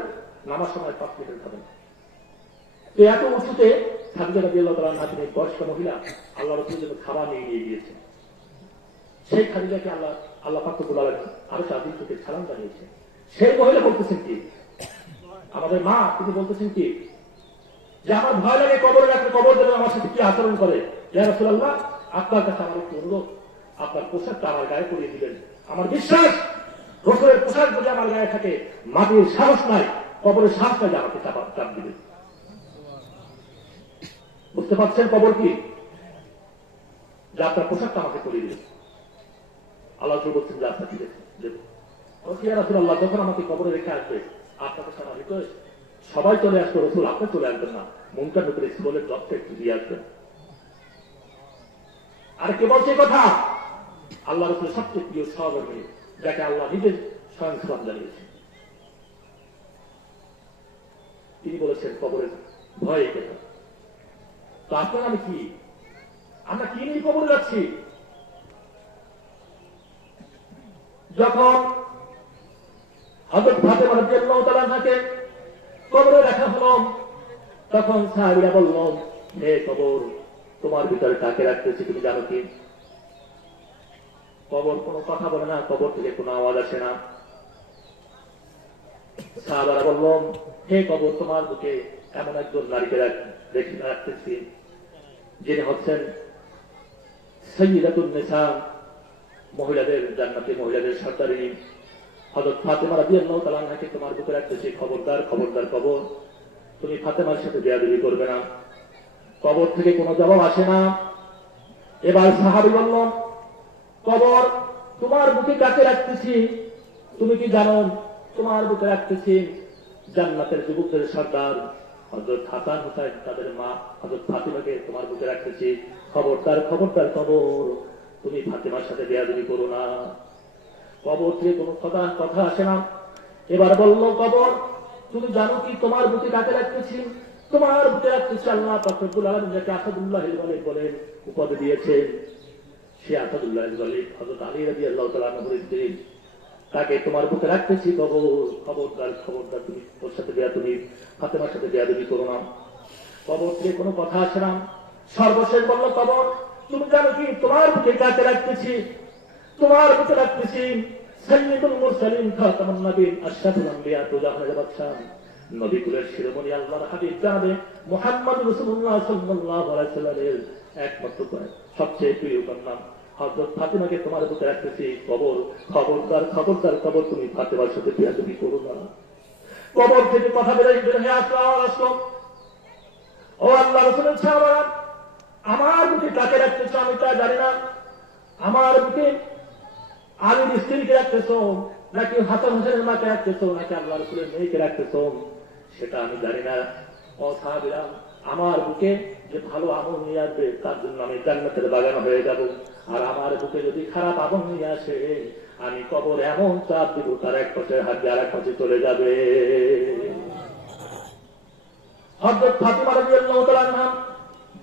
নামার সময় 5 লিটার খাবেন। তো এত উঁচুতে খাদিজা রাদিয়াল্লাহু তাআলা আনহা, তিনি বয়স্ক মহিলা, আল্লাহ রাসূলের জন্য খাবার নিয়ে গিয়েছেন। সেই খাদিজাকে আল্লাহ পাক রব্বুল আলামিন আরশ আযীম থেকে সালাম জানিয়েছেন। সেই মহিলা বলতেছেন কি, আমাদের মা, তিনি বলতেছেন কি যে আমার ভয় লাগে কবরে রাখলে কবর যেন আমার সাথে কি আচরণ করে। ইয়া রাসূলুল্লাহ, আপনার কাছে আমার একটু অনুরোধ, আপনার পোশাকটা আমার গায়ে পরিয়ে দিবেন। আমার বিশ্বাস রাসূলের পোশাক যদি আমার গায়ে থাকে, মাটির সাহস নাই, কবরের সাহস নাই আমাকে চাপ দিবে। বুঝতে পারছেন কবর কি? যে আপনার পোশাকটা আমাকে পরিয়ে দিবেন। আল্লাহ বলছেন যে আচ্ছা ঠিক আছে দেব। ইয়া রাসূলুল্লাহ, যখন আমাকে কবরে রেখে আসবে আপনাকে স্বাভাবিক সবাই চলে আসবে, রসুল আপনি চলে আসবেন না, মুনকার নকির স্কুলের জবটা একটু দিয়ে আসবেন। আর কে বলছে কথা? আল্লাহ রসুলের সবচেয়ে প্রিয় সহকর্মী, যাকে আল্লাহ নিজে স্বয়ং সালাম জানিয়েছে। তিনি বলেছেন কবরের ভয় কথা। তো আপনারা আমি কি, আমরা কি নিয়ে কবরে যাচ্ছি? যখন হযরত ফাতেমা রাদিয়াল্লাহু তাআলা আনহাকে কবরে রাখা হলো, তখন সাহাবীরা বলল, হে কবর, তোমার ভিতরে কাকে রাখতেছি তুমি জানো কি? কবর কোনো কথা বলে না, কবর থেকে কোনো আওয়াজ আসে না। সাহাবারা বলল, হে কবর, তোমার বুকে এমন একজন নারীকে রাখতেছি, যিনি হচ্ছেন সাইয়্যিদাতুন নিসা, মহিলাদের জান্নাতে মহিলাদের সর্দারিনী হযরত ফাতেমা রাদিয়াল্লাহু তাআলা আনহাকে তোমার বুকে রাখতেছি। খবরদার, খবরদার কবর, তুমি ফাতেমার সাথে বেয়াদবি করবে না। কবর থেকে কোনো জবাব আসে না। এবার সাহাবী বলল, কবর, তোমার বুকে কাকে রাখতেছি তুমি কি জানো? তোমার বুকে রাখতেছি জান্নাতের যুবকদের সর্দার হযরত হাসান হুসাইন, তাদের মা হযরত ফাতিমাকে তোমার বুকে রাখতেছি। খবরদার, খবরদার কবর, তুমি ফাতেমার সাথে বেয়াদবি করো না। কবর থেকে কোনো কথা আসে না। এবার বলল, কবর, তুমি জানো কি তোমার বুকে কাকে রাখতেছি? তোমার বুকে রাখতেছি আল্লাহ পাক রব্বুল আলামিন যাকে আসাদুল্লাহিল ওয়ালিদ বলেন উপাধি দিয়েছেন। সে আসাদুল্লাহিল ওয়ালিদ হযরত আলী রাদিয়াল্লাহু তাআলা আনহুর স্ত্রী। তাকে তোমার বুকে রাখতেছি, খবরদার খবরদার তুমি তোর সাথে তুমি ফাতেমার সাথে বেয়াদবি করো না। কবর থেকে কোনো কথা আসে না। সর্বশেষ বলল কবর, তুমি জানো কি তোমার বুকে কাকে রাখতেছি? তোমার বুকে রাখতেছি সাইয়্যিদুল মুরসালিন খাতামুন নবীন আশরাফুল আম্বিয়া তুজাহানের বাদশা নবী কুলের শিরোমণি আল্লাহর হাবিব জানাবে মুহাম্মদ রাসূলুল্লাহ সাল্লাল্লাহু আলাইহি ওয়াসাল্লামের একমাত্র সবচেয়ে প্রিয় কন্যা হযরত ফাতেমাকে তোমার বুকে রাখতেছি। খবরদার খবরদার খবর, তুমি ফাতেমার সাথে বেয়াদবি করো না। কবর থেকে কথা বের হয়ে আসলো, ও আল্লাহ রাসূলের সাহাবারা, আমার বুকে কাকে রাখতেছ আমি তা জানি না। আমার বুকে আলীর স্ত্রীকে রাখতেছ, নাকি হাসান হোসেনের মাকে রাখতেছ, নাকি আল্লাহ রাসূলের মেয়েকে রাখতেছ, সেটা আমি জানি না। ও সাহাবীরা, আমার বুকে যে ভালো আমল নিয়ে আসবে তার জন্য আমি জান্নাতের বাগান হয়ে যাব, আর আমার বুকে যদি খারাপ আমল নিয়ে আসে আমি কবর এমন চাপ দিব তার এক পাশে হাত দিয়ে আর এক পাশে চলে যাবে। হযরত ফাতিমা রাদিয়াল্লাহু তাআলা আনহা,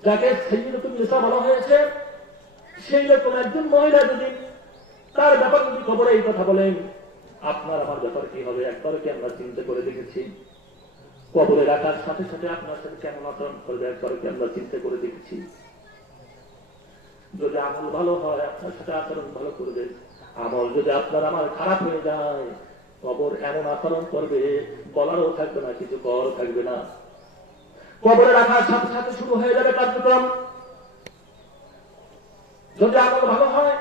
যাকে সাইয়্যিদাতুন নিসা বলা হয়েছে, সেই রকম একজন মহিলা যদি তার ব্যাপার যদি কবরে এই কথা বলেন, আপনার আমার ব্যাপার কি হবে? একবার কি আমরা চিন্তা করে দেখেছি? কবরে রাখার সাথে সাথে আপনার সাথে কেমন আচরণ করবে একবার কি আমরা চিন্তা করে দেখেছি? যদি আমল ভালো হয় আপনার সাথে আচরণ ভালো করবে, আমল যদি আপনার আমার খারাপ হয়ে যায় কবর এমন আচরণ করবে বলারও থাকবে না, কিছু করারও থাকবে না। কবরে রাখার সাথে সাথে শুরু হয়ে যাবে কার্যক্রম। যদি আমল ভালো হয়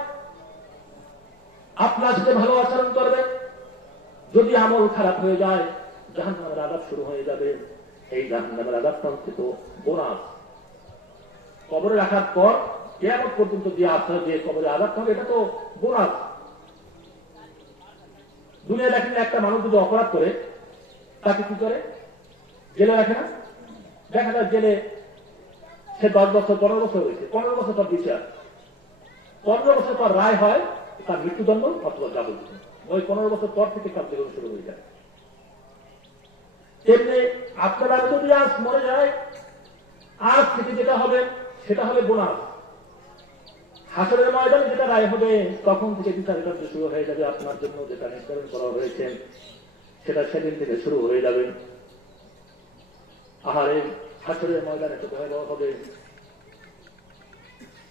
আপনার সাথে ভালো আচরণ করবে, যদি আমল খারাপ হয়ে যায় জাহান্নামের আযাব শুরু হয়ে যাবে। এই জাহান্নামের আযাবটা হচ্ছে তো বোনাস। কবরে রাখার পর কিয়ামত পর্যন্ত যে আশা যে কবরে আযাব হবে এটা তো বোনাস। দুনিয়া দেখেন একটা মানুষ যদি অপরাধ করে তাকে কি করে? জেলে রাখে না? দেখা যায় জেলে সে 10 বছর 15 বছর হয়েছে, 15 বছর তার বিচার, 15 বছর পর রায় হয় তার মৃত্যুদণ্ড অথবা যাবজ্জীবন। ওই 15 বছর পর থেকে তার জীবন শুরু হয়ে যায়। তেমনি আপনারা যদি আজ মরে যায়, আজ থেকে যেটা হবে সেটা হবে বোনাস। হাসরের ময়দানে যেটা রায় হবে তখন থেকে বিচারের কাজ শুরু হয়ে যাবে। আপনার জন্য যেটা নির্ধারণ করা হয়েছে সেটা সেদিন থেকে শুরু হয়ে যাবে। আহারে, হাসরের ময়দানে তো ভয়াবহ হবে।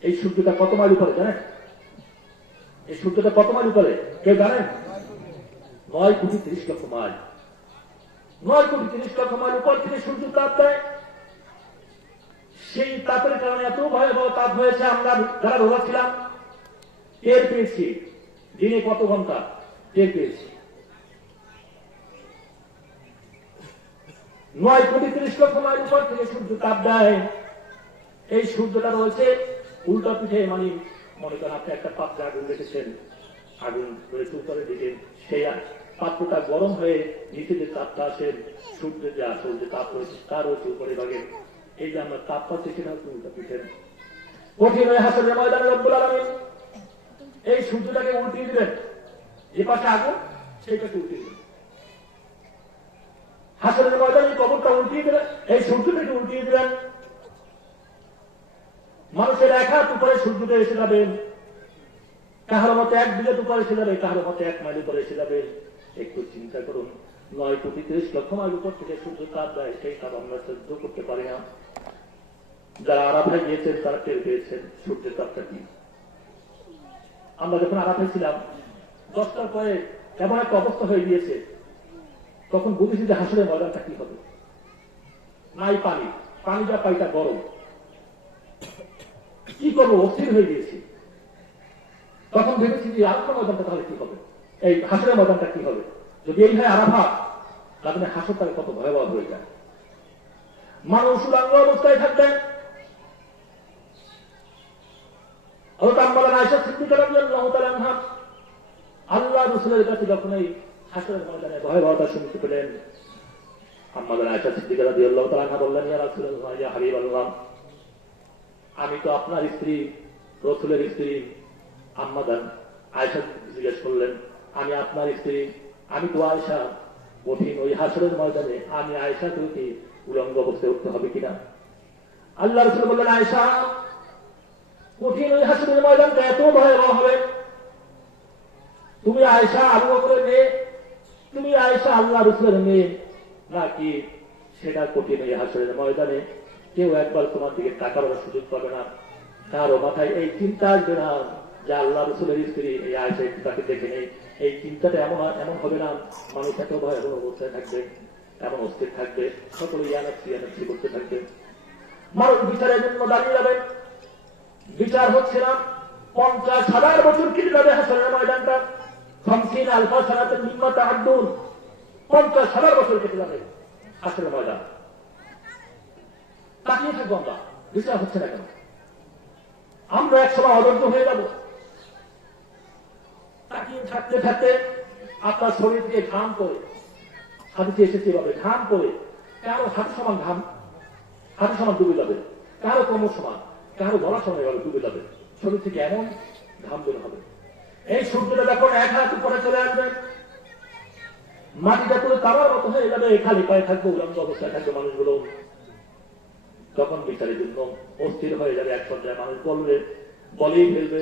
এই সূর্যটা কত মাইল উপরে জানেন? এই সূর্যটা কত মাইল উপরে কেউ জানেন? 9,30,00,000 মাইল। 9,30,00,000 মাইল উপর থেকে সূর্য তাপ দেয়। সেই তাপের কারণে এত ভয়াবহ তাপ হয়েছে, আমরা যারা রোজা ছিলাম টের পেয়েছি। দিনে কত ঘন্টা টের পেয়েছি। 9,30,00,000 মাইল উপর থেকে সূর্য তাপ দেয়। এই সূর্যটা রয়েছে উল্টা পিঠে, মানে মনে করেন আপনি একটা পাত্রে আগুন রেখেছেন, আগুন রয়েছে উপরের দিকে, সেই পাত্রটা গরম হয়ে নিচে যে তাপটা আসে সূর্যের যে আসল যে তাপ রয়েছে তার রয়েছে উপরে ভাগে। এই যে আমরা তাপ পাচ্ছি সেটা হচ্ছে উল্টা পিঠে। কঠিন হয়ে হাসরের ময়দানে রব্বুল আলামিন এই সূর্যটাকে উল্টিয়ে দিলেন, যে পাশে আগুন সেইটাকে উল্টিয়ে দিলেন। হাসরের ময়দানে কবরটা উল্টিয়ে দিলেন, এই সূর্যটাকে উল্টিয়ে দিলেন। মানুষের এক হাত উপরে সূর্যটা এসে যাবে, কাহার মতো 1 বিঘত উপরে এসে যাবে, কাহার মতো 1 মাইল উপরে এসে যাবে। একটু চিন্তা করুন, 9,30,00,000 মাইল উপর থেকে সূর্য তাপ দেয়, সেই তাপ আমরা সহ্য করতে পারি না। যারা আরাফায় গিয়েছেন তারা টের পেয়েছেন সূর্যের তাপটা কি। আমরা যখন আরাফায় ছিলাম 10টার পরে এমন একটা অবস্থা হয়ে গিয়েছে, তখন বুঝেছি যে হাসরের ময়দানটা কি হবে। নাই পানি, পানি যা পাইটা গরম, কি করবো অস্থির হয়ে গিয়েছি। তখন ভেবেছি যে আরাফার ময়দানটা তাহলে কি হবে, এই হাসরের ময়দানটা কি হবে। যদি এই হয় আরাফা, তাহলে হাসর তাহলে কত ভয়াবহ হয়ে যায়। মানুষ উলঙ্গ অবস্থায় থাকবেন। আয়েশা সিদ্দিকা রাদিয়াল্লাহু তাআলা আনহা আল্লাহ রাসূলের কাছে যখন এই হাসরের ময়দানে ভয়াবহতা শুনতে পেলেন, আম্মা আয়েশা সিদ্দিকা রাদিয়াল্লাহু তাআলা আনহা বললেন, ইয়া রাসূলুল্লাহ, ইয়া হাবিবাল্লাহ, আমি তো আপনার স্ত্রী, রাসূলের স্ত্রী। আম্মা আয়েশা জিজ্ঞেস করলেন, আমি আপনার স্ত্রী, আমি তো আয়েশা, কঠিন ওই হাসরের ময়দানে আমি আয়েশাকে কি উলঙ্গ অবস্থায় উঠতে হবে কিনা? আল্লাহ রাসূল বললেন, আয়েশা, কঠিন ওই হাসরের ময়দানটা এত ভয়াবহ হবে, তুমি আয়েশা আবু বকরের মেয়ে, তুমি আয়েশা আল্লাহ রাসূলের মেয়ে নাকি, সেটা কঠিন এই হাসরের ময়দানে কেউ একবার তোমার দিকে তাকাবার সুযোগ পাবে না। কারো মাথায় এই চিন্তা আসবে না যে আল্লাহ রাসূলের স্ত্রী এই আয়েশা তাকে দেখে নেই। এই চিন্তাটা এমন হবে না। মানুষ এত ভয়াবহ অবস্থায় থাকবে, এমন অস্থির থাকবে, সকলে ইয়ানাচ্ছি করতে থাকবে। মানুষ বিচারের জন্য দাঁড়িয়ে যাবে। বিচার হচ্ছে না, 50,000 বছর কেটে যাবে হাসরের ময়দানটা। 50,000 সানাতের নিম্নত আব্দুল, 50,000 বছর কেটে যাবে হাসরের ময়দান। তাকিয়ে থাকবো আমরা, বিচার হচ্ছে না কেন? আমরা একসময় অধৈর্য হয়ে যাব। তাকিয়ে থাকতে থাকতে আপনার শরীর দিয়ে ঘাম করে, হাতে এসেছে এভাবে ঘাম করে, কারো হাতে সমান ঘাম, হাতে সমান ডুবে যাবে, কারো কোমর সমান, কারো গলা সমান এভাবে ডুবে যাবে। শরীর থেকে এমন ঘাম বের হবে। এই সূর্যটা যখন এক হাত উপরে চলে আসবে, মাটিটা পুরো তারার মতো হয়ে যাবে, খালি পায়ে থাকবে, উলঙ্গ অবস্থায় থাকবে মানুষগুলো। তখন বিচারের জন্য অস্থির হয়ে যাবে। এক পর্যায়ে মানুষ বলেই ফেলবে,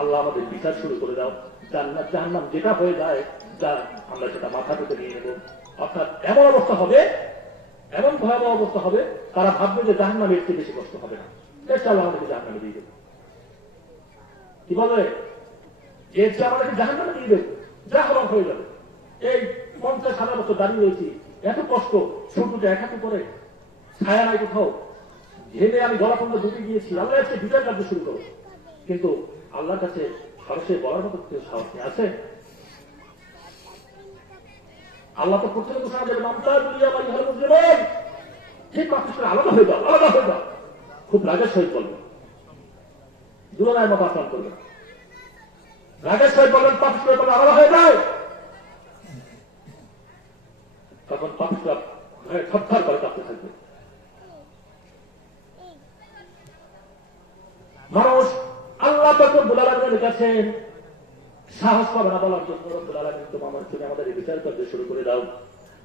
আল্লাহ আমাদের বিচার শুরু করে দাও। জান্নাত জাহান্নাম যেটা হয়ে যায়, যা আমরা সেটা মাথা পেতে নিয়ে নেব। অর্থাৎ এমন অবস্থা হবে, এমন ভয়াবহ অবস্থা হবে, তারা ভাববে যে জাহান্নামের এর চেয়ে বেশি কষ্ট হবে না, আল্লাহ আমাদেরকে জাহান্নামে দিয়ে দেবে। কি বলবে? এর চেয়ে আমাদেরকে জাহান্নামে দিয়ে দেবে, যা হবার হয়ে যাবে। এই 50,000 বছর দাঁড়িয়ে রয়েছি, এত কষ্ট, সূর্যটা এক হাত উপরে, ছায়া নাই কোথাও, ঘেমে আমি গলাপন্ড ঢুকে গিয়েছি, আল্লাহ আজকে বিচার কার্য শুরু করো। কিন্তু আল্লাহর কাছে সরাসরি বলার মতো কেউ সাহস নেই, আছে? আল্লাহ তো প্রথমে ঘোষণা দেবেন, ঠিক মানুষের আলাদা হয়ে যাও, আলাদা হয়ে যাও। খুব রাগের সহিত বলবেন, দুলার মতো আচরণ করবেন, রাগের সহিত বলবেন, পাপিষ্ঠরা তোমরা আলাদা হয়ে যাও। তখন পাপিষ্ঠরা থরথর করে কাঁপতে থাকবে। মানুষ আল্লাহ রব্বুল আলামিনের কাছে সাহস পাবে না বলার জন্য, রব্বুল আলামিন তুমি আমাদের বিচার করতে শুরু করে দাও।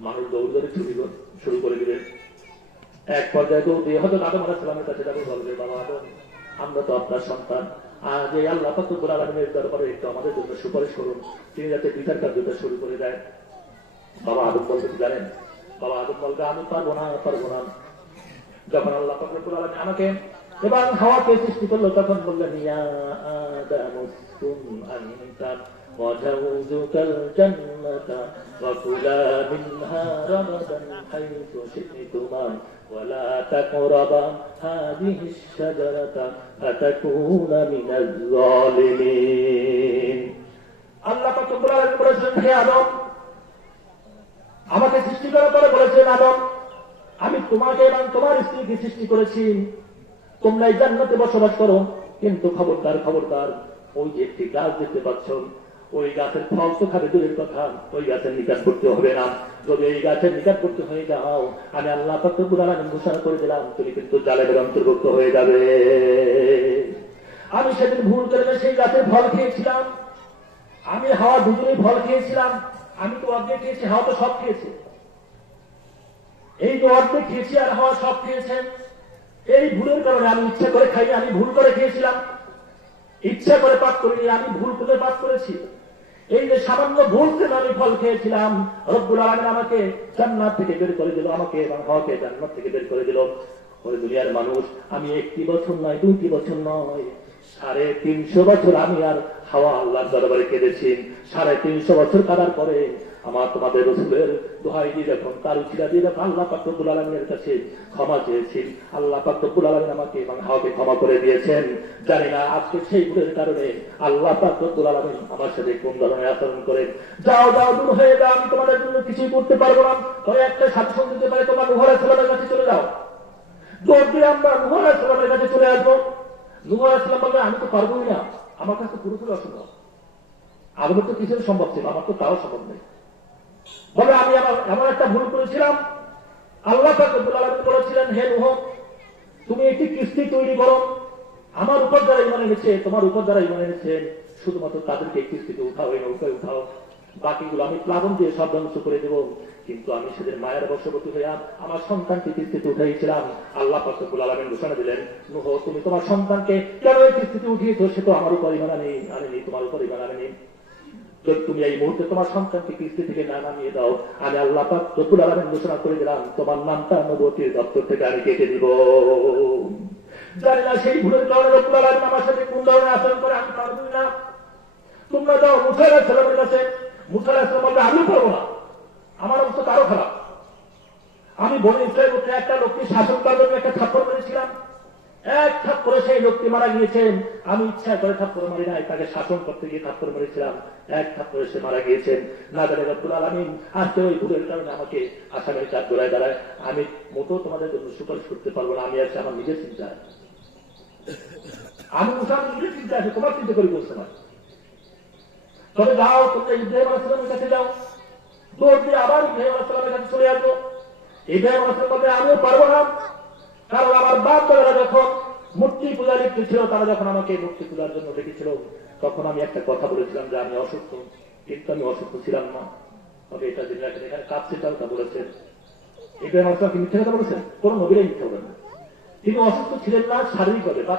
মানুষ দৌড় ধরে শুরু করে দিলেন। এক পর্যায়ে দৌড় দিয়ে হযরত আদম আলাইহিস সালামের কাছে যাবে, বলবে, বাবা আদম, আমরা তো আপনার সন্তান, আজ এই আল্লাহ রব্বুল আলামিনের দরবারে একটু আমাদের জন্য সুপারিশ করুন, তিনি যাতে বিচার কার্যটা শুরু করে দেয়। বাবা আদম বলতে কি জানেন? বাবা আদম বলবে, আমি পারবো না। যখন আল্লাহ রব্বুল আলামিন আমাকে এবং হাওয়াকে সৃষ্টি করলো, তখন বললেন, ইয়া আদম উসকুন আনতা ওয়া যাওজুকাল জান্নাতা ওয়া কুলা মিনহা রাগাদান হাইথু শি'তুমা ওয়া লা তাকরাবা হাযিহিশ শাজারাতা ফাতাকুনা মিনাজ যালিমিন। আল্লাহ পাক রব্বুল আলামিন বলেছেন, হে আদম, আমাকে সৃষ্টি করার পরে বলেছেন, আদম, আমি তোমাকে এবং তোমার স্ত্রীকে সৃষ্টি করেছি, তোমরা এই জান্নাতে বসবাস করো, কিন্তু খবরদার, ওই যে একটি গাছ দেখতে পাচ্ছ, ওই গাছের ফল তো খাবে দূরের কথা, ওই গাছের নিকট করতে হবে না। যদি এই গাছের নিকট করতে হয়ে যাও, আমি আল্লাহ পাক রব্বুল আলামিন ঘোষণা করে দিলাম, তুমি কিন্তু জালেমের অন্তর্ভুক্ত হয়ে যাবে। আমি সেদিন ভুল করে সেই গাছের ফল খেয়েছিলাম, আমি হাওয়া দুজনেই ফল খেয়েছিলাম। আমি তো অর্ধেক খেয়েছি, হাওয়া তো সব খেয়েছে। এই তো অর্ধেক খেয়েছি আর হাওয়া সব খেয়েছেন। এই ভুলের কারণে আমি ইচ্ছা করে খাইনি, আমি ভুল করে খেয়েছিলাম, ইচ্ছা করে পাপ করিনি, আমি ভুল করে পাপ করেছি। এই যে সামান্য ভুল থেকে আমি ফল খেয়েছিলাম, রব্বুল আলামিন আমাকে জান্নাত থেকে বের করে দিল, আমাকে এবং হাওয়াকে জান্নাত থেকে বের করে দিল। ওই দুনিয়ার মানুষ, আমি 1টি বছর নয়, 2টি বছর নয়, 350 বছর আমি আর হাওয়া আল্লাহর দরবারে কেঁদেছি। 350 বছর কাটার পরে আমার তোমাদের রাসূলের দোহাই দিয়ে যখন তার উচিলা দিয়ে যখন আল্লাহ পাক রব্বুল আলামিনের কাছে ক্ষমা চেয়েছি, আল্লাহ পাক রব্বুল আলামিন আমাকে এবং হাওয়াকে ক্ষমা করে দিয়েছেন। জানি না আজকে সেই ভুলের কারণে আল্লাহ পাক রব্বুল আলামিন আমার সাথে কোন ধরনের আচরণ করেন। যাও দূর হয়ে যাও, আমি তোমাদের জন্য কিছুই করতে পারবো না। তবে একটা সাজেশন দিতে পারে, তোমার নূহ আলাইহিস সালামের কাছে চলে যাও। দৌড় দিয়ে আমরা নূহ আলাইহিস সালামের কাছে চলে আসবো। নূহ আলাইহিস সালাম বলবে, আমি তো পারবোই না, আমার কাছে পুরোপুরি অসম্ভব। আদমের তো কিছুই সম্ভব ছিল, আমার তো তাও সম্ভব নেই। বলে, আমি এমন একটা ভুল করেছিলাম। আল্লাহ পাক রব্বুল আলামিন বলেছিলেন, হে নূহ, তুমি একটি কিস্তি তৈরি করো, আমার উপর যারা ঈমান এনেছে, তোমার উপর যারা ঈমান এনেছে, শুধুমাত্র তাদেরকে কিস্তিতে উঠাও, এই নৌকায় উঠাও, বাকিগুলো আমি প্লাবন দিয়ে সব ধ্বংস করে দেব। কিন্তু আমি সেদিন মায়ের বশবর্তী হইয়া আমার সন্তানকে কিস্তিতে উঠাইছিলাম। আল্লাহ পাক রব্বুল আলামিন ঘোষণা দিলেন, নূহ, তুমি তোমার সন্তানকে কেন এই কিস্তিতে উঠিয়েছো? সে তো আমার উপর ঈমান আনেনি, তোমার উপর ঈমান আনেনি। যদি তুমি এই মুহূর্তে তোমার সন্তানকে কিস্তি থেকে না নামিয়ে দাও, আমি আল্লাহ পাক রব্বুল আলামিন ঘোষণা করে দিলাম তোমার নামটা নবুয়তের দপ্তর থেকে আমি কেটে দিব। জানি না সেই ভুলের কারণে রব্বুল আলামিন আমার সাথে কোন ধরনের আচরণ করে আমি পারবো না। তোমরা যাও মুসা আলাইহিস সালামের কাছে। মুসা আলাইহিস সালাম বলবে আমি পারবো না, আমার অবস্থা আরো খারাপ। আমি বনি ইসরাইলকে একটা লোককে শাসন করার জন্য একটা থাপ্পড় মেরেছিলাম, এক থাপ্পড়ে সেই লোকটি মারা গিয়েছেন। আমি ইচ্ছা করে থাপ্পড় মারি নাই, তাকে শাসন করতে গিয়ে থাপ্পড় মেরেছিলাম, এক থাপ্পড়ে সে মারা গিয়েছেন। না জানি রব্বুল আলামিন আজকে ওই ভুলের কারণে আমাকে আসামের চাপ জোড়ায় দাঁড়ায়। আমি মোটেও তোমাদের জন্য সুপারিশ করতে পারবো না। আমি আছি আমার নিজের চিন্তা, আমি মুসা নিজের চিন্তা আছে, তোমার চিন্তা করে বলতে পারি। তবে যাও, তোমরা ইব্রাহিম আলাইহিস সালামের কাছে যাও, দৌড় দিয়ে আবার ইব্রাহিম আলাইহিস সালামের কাছে চলে আসবো। ইব্রাহিম আলাইহিস সালাম বলতে আমিও পারবো না, কারণ আমার বাপ দাদারা যখন মূর্তি পূজা লিপ্ত ছিল, তারা যখন আমাকে মূর্তি পূজার জন্য ডেকেছিল, তখন আমি একটা কথা বলেছিলাম যে আমি অসুস্থ, কিন্তু আমি অসুস্থ ছিলাম না। তবে এটা জেনে রাখেন, এখানে কাঁদছে কথা বলেছেন। ইব্রাহিম আলাইহিস সালাম কি মিথ্যা কথা বলেছেন? কোন নবীরাই মিথ্যা বলেন না। তিনি অসুস্থ ছিলেন না শারীরিকভাবে, বা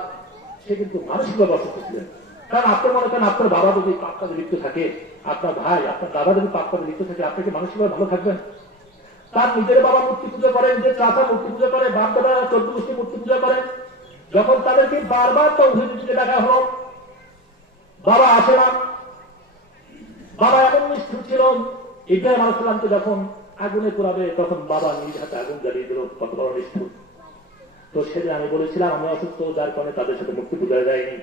সে কিন্তু মানসিকভাবে অসুস্থ ছিলেন। কারণ আপনি মনে করেন আপনার বাবা যদি পাপ কাজে লিপ্ত থাকে, আপনার ভাই আপনার দাদা যদি পাপ কাজে লিপ্ত থাকে, আপনি কি মানসিকভাবে ভালো থাকবেন? তার নিজের বাবা মূর্তি পূজা করেন, নিজের চাচা মূর্তি পূজা করে, বাপ দাদা 14 গোষ্ঠী মূর্তি পূজা করেন। যখন তাদেরকে বারবার তাওহীদ দিতে ডাকা হলো, বাবা আসে না। বাবা এমন নিষ্ঠুর ছিল, ইব্রাহিম আলাইহিস সালামকে যখন আগুনে পোড়াবে, তখন বাবা নিজ হাতে আগুন জ্বালিয়ে দিল। কত বড় নিষ্ঠুর! তো সেদিন আমি বলেছিলাম আমি অসুস্থ, যার কারণে তাদের সাথে মূর্তি পূজা যায়নি।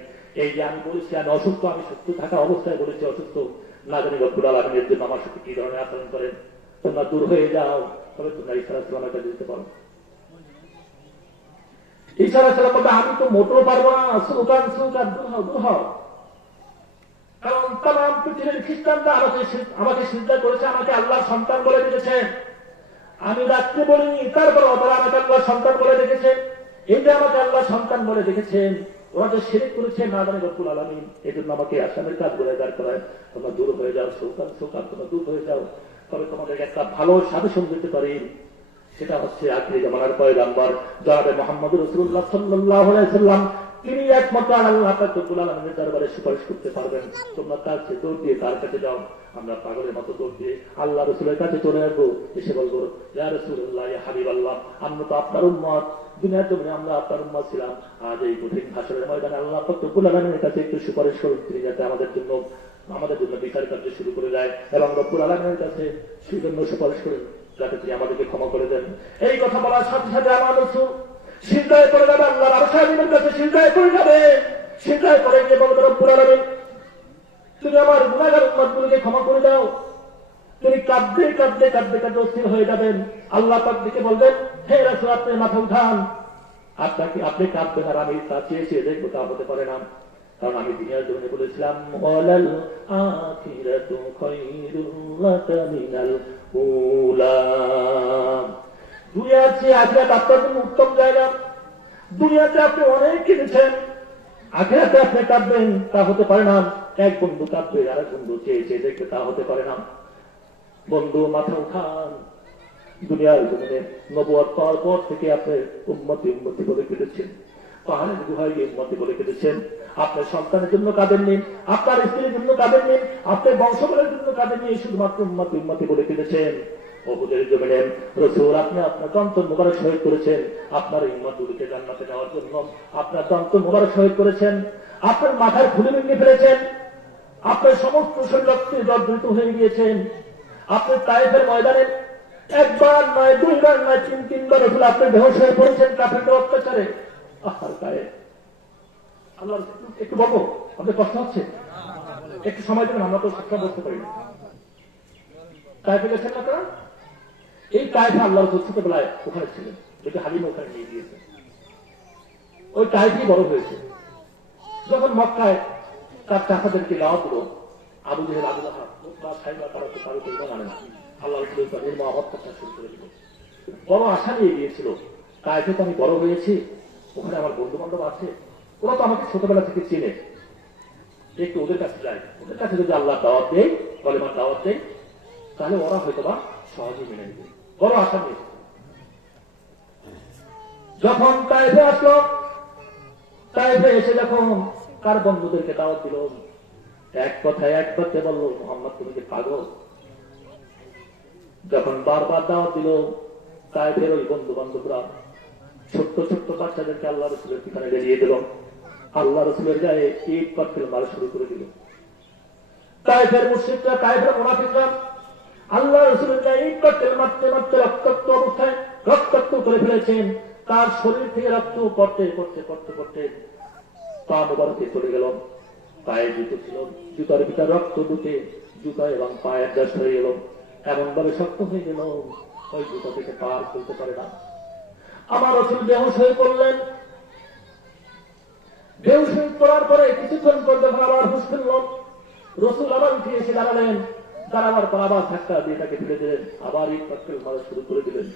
এই যে আমি বলেছি আমি অসুস্থ, আমি সুস্থ থাকা অবস্থায় বলেছি অসুস্থ, না জানি রব্বুল আলামিনের জন্য আমার সাথে কি ধরনের আচরণ করেন। তোমরা দূর হয়ে যাও, তবে তোমরা ঈসা আলাইহিস সালামের কাছে যেতে পারো। ঈসা আলাইহিস সালাম বলতে আমি তো মোটেও পারবো না, সুলতান সুলতান দূর হও, দূর হও। কারণ তাম পৃথিবীর খ্রিস্টানরা আমাকে সিজদা করেছে, আমাকে আল্লাহর সন্তান বলে ডেকেছে। আমি রাত্রে বলিনি, তারপর ওরা আমাকে আল্লাহর সন্তান বলে ডেকেছে। এই যে আমাকে আল্লাহর সন্তান বলে ডেকেছেন, ওরা যে শিরক করেছে না জানি রব্বুল আলামিন, এই জন্য আমাকে আসামের কাজ বলে দাঁড় করায়। তোমরা দূর হয়ে যাও, সুলতান সুলতান তোমরা দূর হয়ে যাও। তবে তোমাদেরকে একটা ভালো সাজেশন দিতে পারি, সেটা হচ্ছে আখিরি জামানার পয়গম্বর জনাবে মুহাম্মদ রাসূলুল্লাহ সাল্লাল্লাহু আলাইহি ওয়াসাল্লাম, তিনি একমাত্র আল্লাহ পাক রব্বুল আলামিনের দরবারে সুপারিশ করতে পারবেন। তোমরা তার চেয়ে দৌড় দিয়ে তার কাছে যাও। আমরা পাগলের মতো দৌড় দিয়ে আল্লাহ রাসূলের কাছে চলে আসবো, এসে বলবো ইয়া রাসূলুল্লাহ, ইয়া হাবিবাল্লাহ, আমরা তো আপনার উম্মত, দুনিয়ার জমিনে আমরা আপনার উম্মত ছিলাম। আজ এই কঠিন হাসরের ময়দানে আল্লাহ পাক রব্বুল আলামিনের কাছে একটু সুপারিশ করুন, তিনি যাতে আমাদের জন্য বিচার কার্য শুরু করে দেয়, এবং রব্বুল আলামিনের কাছে সেই জন্য সুপারিশ করেন যাতে তিনি আমাদেরকে ক্ষমা করে দেন। এই কথা বলার সাথে সাথে আমার রাসূল সিজদায় পড়ে যাবে, আল্লাহর আরশের আযীমের কাছে সিজদায় পড়ে যাবে। সিজদায় পড়ে গিয়ে বলবে রব্বুল আলামিন, তুমি আমার গুনাহগার উম্মতগুলোকে ক্ষমা করে দাও। তিনি কাঁদতে কাঁদতে কাঁদতে কাঁদতে অস্থির হয়ে যাবেন। আল্লাহ পাক দিকে বলবেন, হে রাসূল আপনি মাথা উঠান। আপনি কাঁদবেন আর আমি তা চেয়ে দেখবো, তা হতে পারে না। কারণ আমি দুনিয়ার জন্য বলেছিলাম ওয়ালাল আখিরাতু খায়রুল লাকা মিনাল উলা, দুনিয়ার চেয়ে আখিরাত আপনার জন্য উত্তম জায়গা। দুনিয়াতে আপনি অনেক কিনেছেন, আখিরাতে আপনি কাঁদবেন, তা হতে পারে না। এক বন্ধু কাঁদবে, আরেক বন্ধু চেয়ে দেখবে, তা হতে পারে না। বন্ধু মাথা উঠান। দুনিয়ার জমিনে নবুয়ত পাওয়ার পর থেকে আপনি উম্মতি উম্মতি বলে কেটেছেন, পাহাড়ের গুহায় উম্মতি বলে কেটেছেন। আপনার সন্তানের জন্য কাঁদেননি, আপনার স্ত্রীর জন্য কাঁদেননি, আপনার বংশবলের জন্য কাঁদেননি, শুধুমাত্র উম্মতি উম্মতি বলে কেটেছেন। ওহুদের জমিনে রাসূল আপনি আপনার দন্তন মোবারক শহীদ করেছেন, আপনার উম্মতগুলোকে জান্নাতে নেওয়ার জন্য আপনার দন্তন মোবারক শহীদ করেছেন। আপনার মাথার খুলে ভেঙে ফেলেছেন, আপনার সমস্ত শরীর রক্তে জর্জরিত হয়ে গিয়েছেন। আপনি তায়েফের ময়দানে একবার নয়, দুইবার নয়, তিনবার রাসূল আপনি বেহুশ হয়ে পড়েছেন কাফেরদের অত্যাচারে। আহার গায়ে আল্লাহ, একটু বলবো, আপনাদের কষ্ট হচ্ছে? একটু সময় দেবেন, আমরা তো সবসময় বলতে পারি না। তায়েফে গেছেন না তারা? এই তায়েফে আল্লাহ রাসূল ছোটবেলায় ওখানে ছিলেন, যদি হালিমা ওখানে নিয়ে গিয়েছে। ওই তায়েফই বড় হয়েছে। যখন মক্কায় তার চাচাদেরকে দাওয়াত দিল, আবু জেহেল, আবু লাহাব, মুতবা, সাইবা, তারা তো কারো ইমান আনে না। আল্লাহ রাসূল তাদের মহব্বত করতে শুরু করে দিল। বড় আশা নিয়ে গিয়েছিল, তায়েফে তো আমি বড় হয়েছি, ওখানে আমার বন্ধু বান্ধব আছে, ওরা তো আমাকে ছোটবেলা থেকে চিনে, একটু ওদের কাছে যাই, ওদের কাছে যদি আল্লাহ দাওয়াত দেয়, কলেমার দাওয়াত দেয়, তাহলে ওরা হয়তো বা সহজে মেনে নেবে। বড় আশা নিয়ে যখন তায়েফে আসলো, তায়েফে এসে যখন কার বন্ধুদেরকে দাওয়াত দিল, এক কথায় এক বাক্যে বলল, মোহাম্মদ তুমি কি পাগল? যখন বারবার দাওয়াত দিল, তায়েফের ওই বন্ধু বান্ধবরা ছোট্ট ছোট্ট বাচ্চাদেরকে আল্লাহ রসুলের পিছনে বেরিয়ে দিল, আল্লাহ রসুলের গায়ে ইট পাটকেল মারা শুরু করে দিল। তায়েফের মুশরিকরা, তায়েফের মুনাফিকরা আল্লাহ রসুলের গায়ে ইট পাটকেল মারতে মারতে রক্তাক্ত অবস্থায় রক্তাক্ত করে ফেলেছেন। তার শরীর থেকে রক্ত পড়তে পড়তে পড়তে পড়তে পা মোবারকে চলে গেল। পায়ে জুতো ছিল, জুতার ভিতরে রক্ত ঢুকে জুতা এবং পা অ্যাডজাস্ট হয়ে গেল, এমন ভাবে শক্ত হয়ে গেল ওই জুতা থেকে পা আর খুলতে পারে না। আমার রসুল বেহুশ হয়ে পড়লেন। বেহুশ হয়ে পড়ার পরে কিছুক্ষণ পর যখন আবার হুঁশ ফিরল, রসুল আবার উঠে এসে দাঁড়ালেন। দাঁড়াবার পর আবার ধাক্কা দিয়ে তাকে ফেলে দিলেন, আবার ইট পাটকেল মারা শুরু করে দিলেন।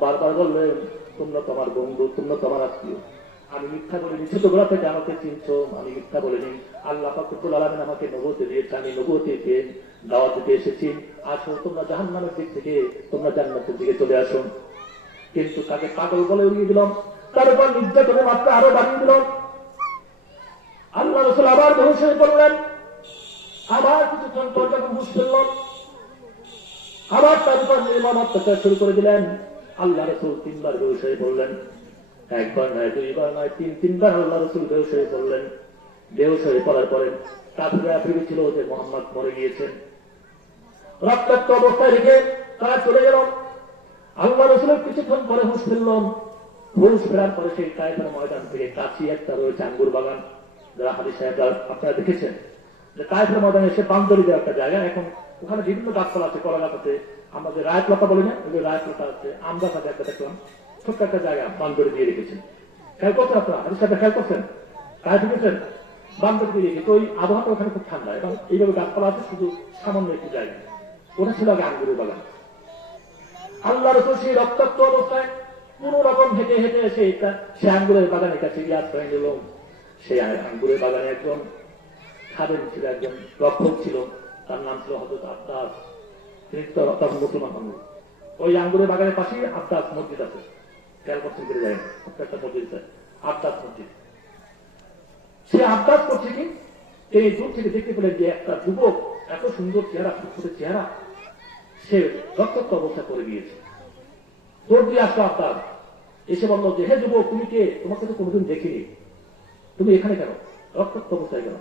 বারবার বললেন, তোমরা তো আমার বন্ধু, তোমরা তো আমার আত্মীয়, আমি মিথ্যা বলিনি, ছোটবেলা থেকে আমাকে চিনছো, আমি মিথ্যা বলিনি। আল্লাহ পাক রব্বুল আলামিন আমাকে নবুয়ত দিয়েছে, আমি নবুয়তকে দাওয়াত দিতে এসেছি। আসো তোমরা জাহান্নামের দিক থেকে তোমরা জান্নাতের দিকে চলে আসো। কিন্তু তাকে পাগল বলে উড়িয়ে দিলাম, তার উপর নির্যাতনের মাত্রা আরো বাড়িয়ে দিলাম। আল্লাহ রাসূল আবার বেহুশ হয়ে পড়লেন। আবার কিছুক্ষণ পর যখন হুঁশ ফিরল, আবার তার উপর নির্মম অত্যাচার শুরু করে দিলেন। আল্লাহ রাসূল তিনবার বেহুশ হয়ে পড়লেন। একবার নয়, দুইবার নয়, তিনবার আল্লাহ রাসূল বেহুশ হয়ে পড়লেন। বেহুশ হয়ে পড়ার পরে কাফিররা ভেবেছিল যে মুহাম্মদ মরে গিয়েছেন। রক্তাক্ত অবস্থায় রেখে তারা চলে গেল। আল্লাহ রাসূলের কিছুক্ষণ পরে হুঁশ ফিরলেন। হুঁশ ফেরার পরে সেই তায়েফের ময়দান থেকে কাছে একটা রয়েছে আঙ্গুর বাগান, যারা হাদিস সাহেবরা আপনারা দেখেছেন যে তায়েফের ময়দানে এসে বান্দরি দেওয়া একটা জায়গা। এখন ওখানে বিভিন্ন গাছপালা আছে, কলা গাছ আছে, আমরা যে রায়ত লতা বলি না, ওই রায়ত লতা আছে, আম গাছ আছে, একটা দেখলাম ছোট্ট একটা জায়গা বান্দরি দিয়ে রেখেছেন। খেয়াল করছেন আপনারা? হাদিস সাহেবরা খেয়াল করছেন? তায়েফে গেছেন, বান্দরি দিয়ে রেখেছে। ওই আবহাওয়াটা ওখানে খুব ঠান্ডা এবং এইভাবে গাছপালা আছে, শুধু সামান্য একটি জায়গা। ওটা ছিল আগে আঙ্গুরের বাগান। আল্লাহ রাসূল সেই রক্তাক্ত অবস্থায় কোন রকম হেঁটে হেঁটে এসে সে আঙ্গুরের বাগানের কাছে গিয়ে আশ্রয় নিল। সেই আঙ্গুরের বাগানে একজন খাদেম ছিল, একজন রক্ষক ছিল, তার নাম ছিল হযরত আব্বাস। তিনি তো তখন মুসলমান হন। ওই আঙ্গুরের বাগানের পাশেই আব্বাস মসজিদ আছে, খেয়াল করছেন করে যায় একটা মসজিদ আছে, আব্বাস মসজিদ। সে আব্বাস করছে কি, তিনি দূর থেকে দেখতে পেলেন যে একটা যুবক, এত সুন্দর চেহারা, ফুটফুটে চেহারা, সে রক্তাক্ত অবস্থা করে গিয়েছে। দৌড় দিয়ে আসলো আব্বাস, এসে বলল যে, হে যুবক, তুমি কে? তোমাকে তো কোনোদিন দেখিনি, তুমি এখানে কেন, রক্তাক্ত অবস্থায় কেন?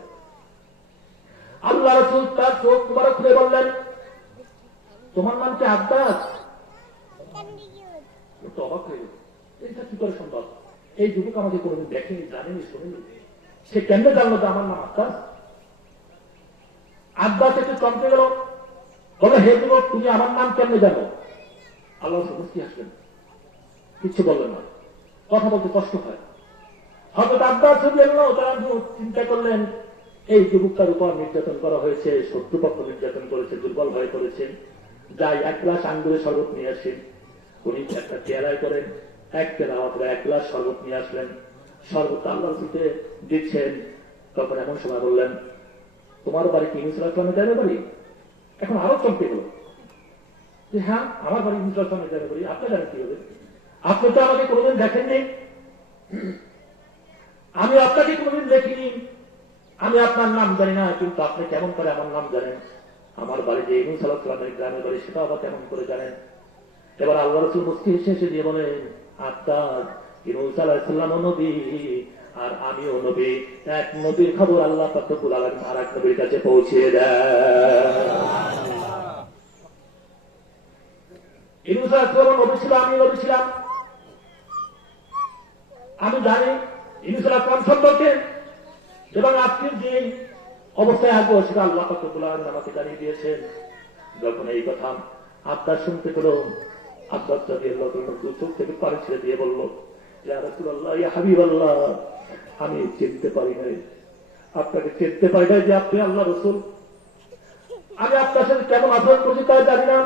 আল্লাহ রাসূল তার চোখ মুবারক খুলে বললেন, তোমার নাম কি আব্বাস? তো অবাক হয়ে গেল, এটা কি করে সম্ভব? এই যুবক আমাকে কোনোদিন দেখেনি, জানেনি, শোনেনি, সে কেমনে জানলো যে আমার নাম আব্বাস? আব্বাস একটু চমকে গেল, বলে, হে যুবক, তুমি আমার নাম কেমনে জানো? আল্লাহ মুস্কি হাসলেন, কিচ্ছু বললেন না, কথা বলতে কষ্ট হয়। হযরত আব্বাস রাদিয়াল্লাহু তাআলা চিন্তা করলেন, এই যুবকটার উপর নির্যাতন করা হয়েছে, শত্রুপক্ষ নির্যাতন করেছে, দুর্বল হয়ে পড়েছে, যাই এক গ্লাস আঙ্গুরের শরবত নিয়ে আসেন। উনি একটা চেয়ারায় করেন, এক গ্লাস শরবত নিয়ে আসলেন। শরবত আল্লাহ রাসূলকে দিচ্ছেন। তখন এমন সময় বললেন, তোমার বাড়ি কি ইউনূস আলাইহিস সালামের বাড়ি? এখন আরো চমকে গেল যে, হ্যাঁ, আমার বাড়ি ইউনূস আলাইহিস সালামের বাড়ি, আপনি জানেন কি হবে? আপনি তো আমাকে কোনোদিন দেখেননি, আমি আপনাকে কোনোদিন দেখিনি, আমি আপনার নাম জানি না, কিন্তু আপনি কেমন করে আমার নাম জানেন? আমার বাড়ি যে ইউনূস আলাইহিস সালামের গ্রামের বাড়ি, সেটা আবার কেমন করে জানেন? এবার আল্লাহ রাসূল মুস্কি হেসে দিয়ে বলেন, আব্বাস, ইউনূস আলাইহিস সালামও নবী আর আমিও নবী, এক নবীর খবর আল্লাহ পাক রব্বুল আলামিন আরেক নবীর কাছে পৌঁছিয়ে দেয়। ইউনূস আলাইহিস সালাম নবী ছিল, আমি নবী ছিলাম, আমি জানি ইউনূস আলাইহিস সালাম সম্পর্কে, এবং আজকের যে অবস্থায় আসবো সেটা আল্লাহ পাক রব্বুল আলামিন আমাকে জানিয়ে দিয়েছেন। যখন এই কথা আব্বাস শুনতে পেল, আব্বাস রাদিয়াল্লাহু তাআলা চোখ থেকে পানি ছেড়ে দিয়ে বলল, ইয়া রাসূলুল্লাহ, ইয়া হাবিবাল্লাহ, আমি চিনতে পারি নাই, আপনাকে চিনতে পারি নাই যে আপনি আল্লাহ রাসূল। আমি আপনার সাথে কেমন আচরণ করছি তাই জানি না,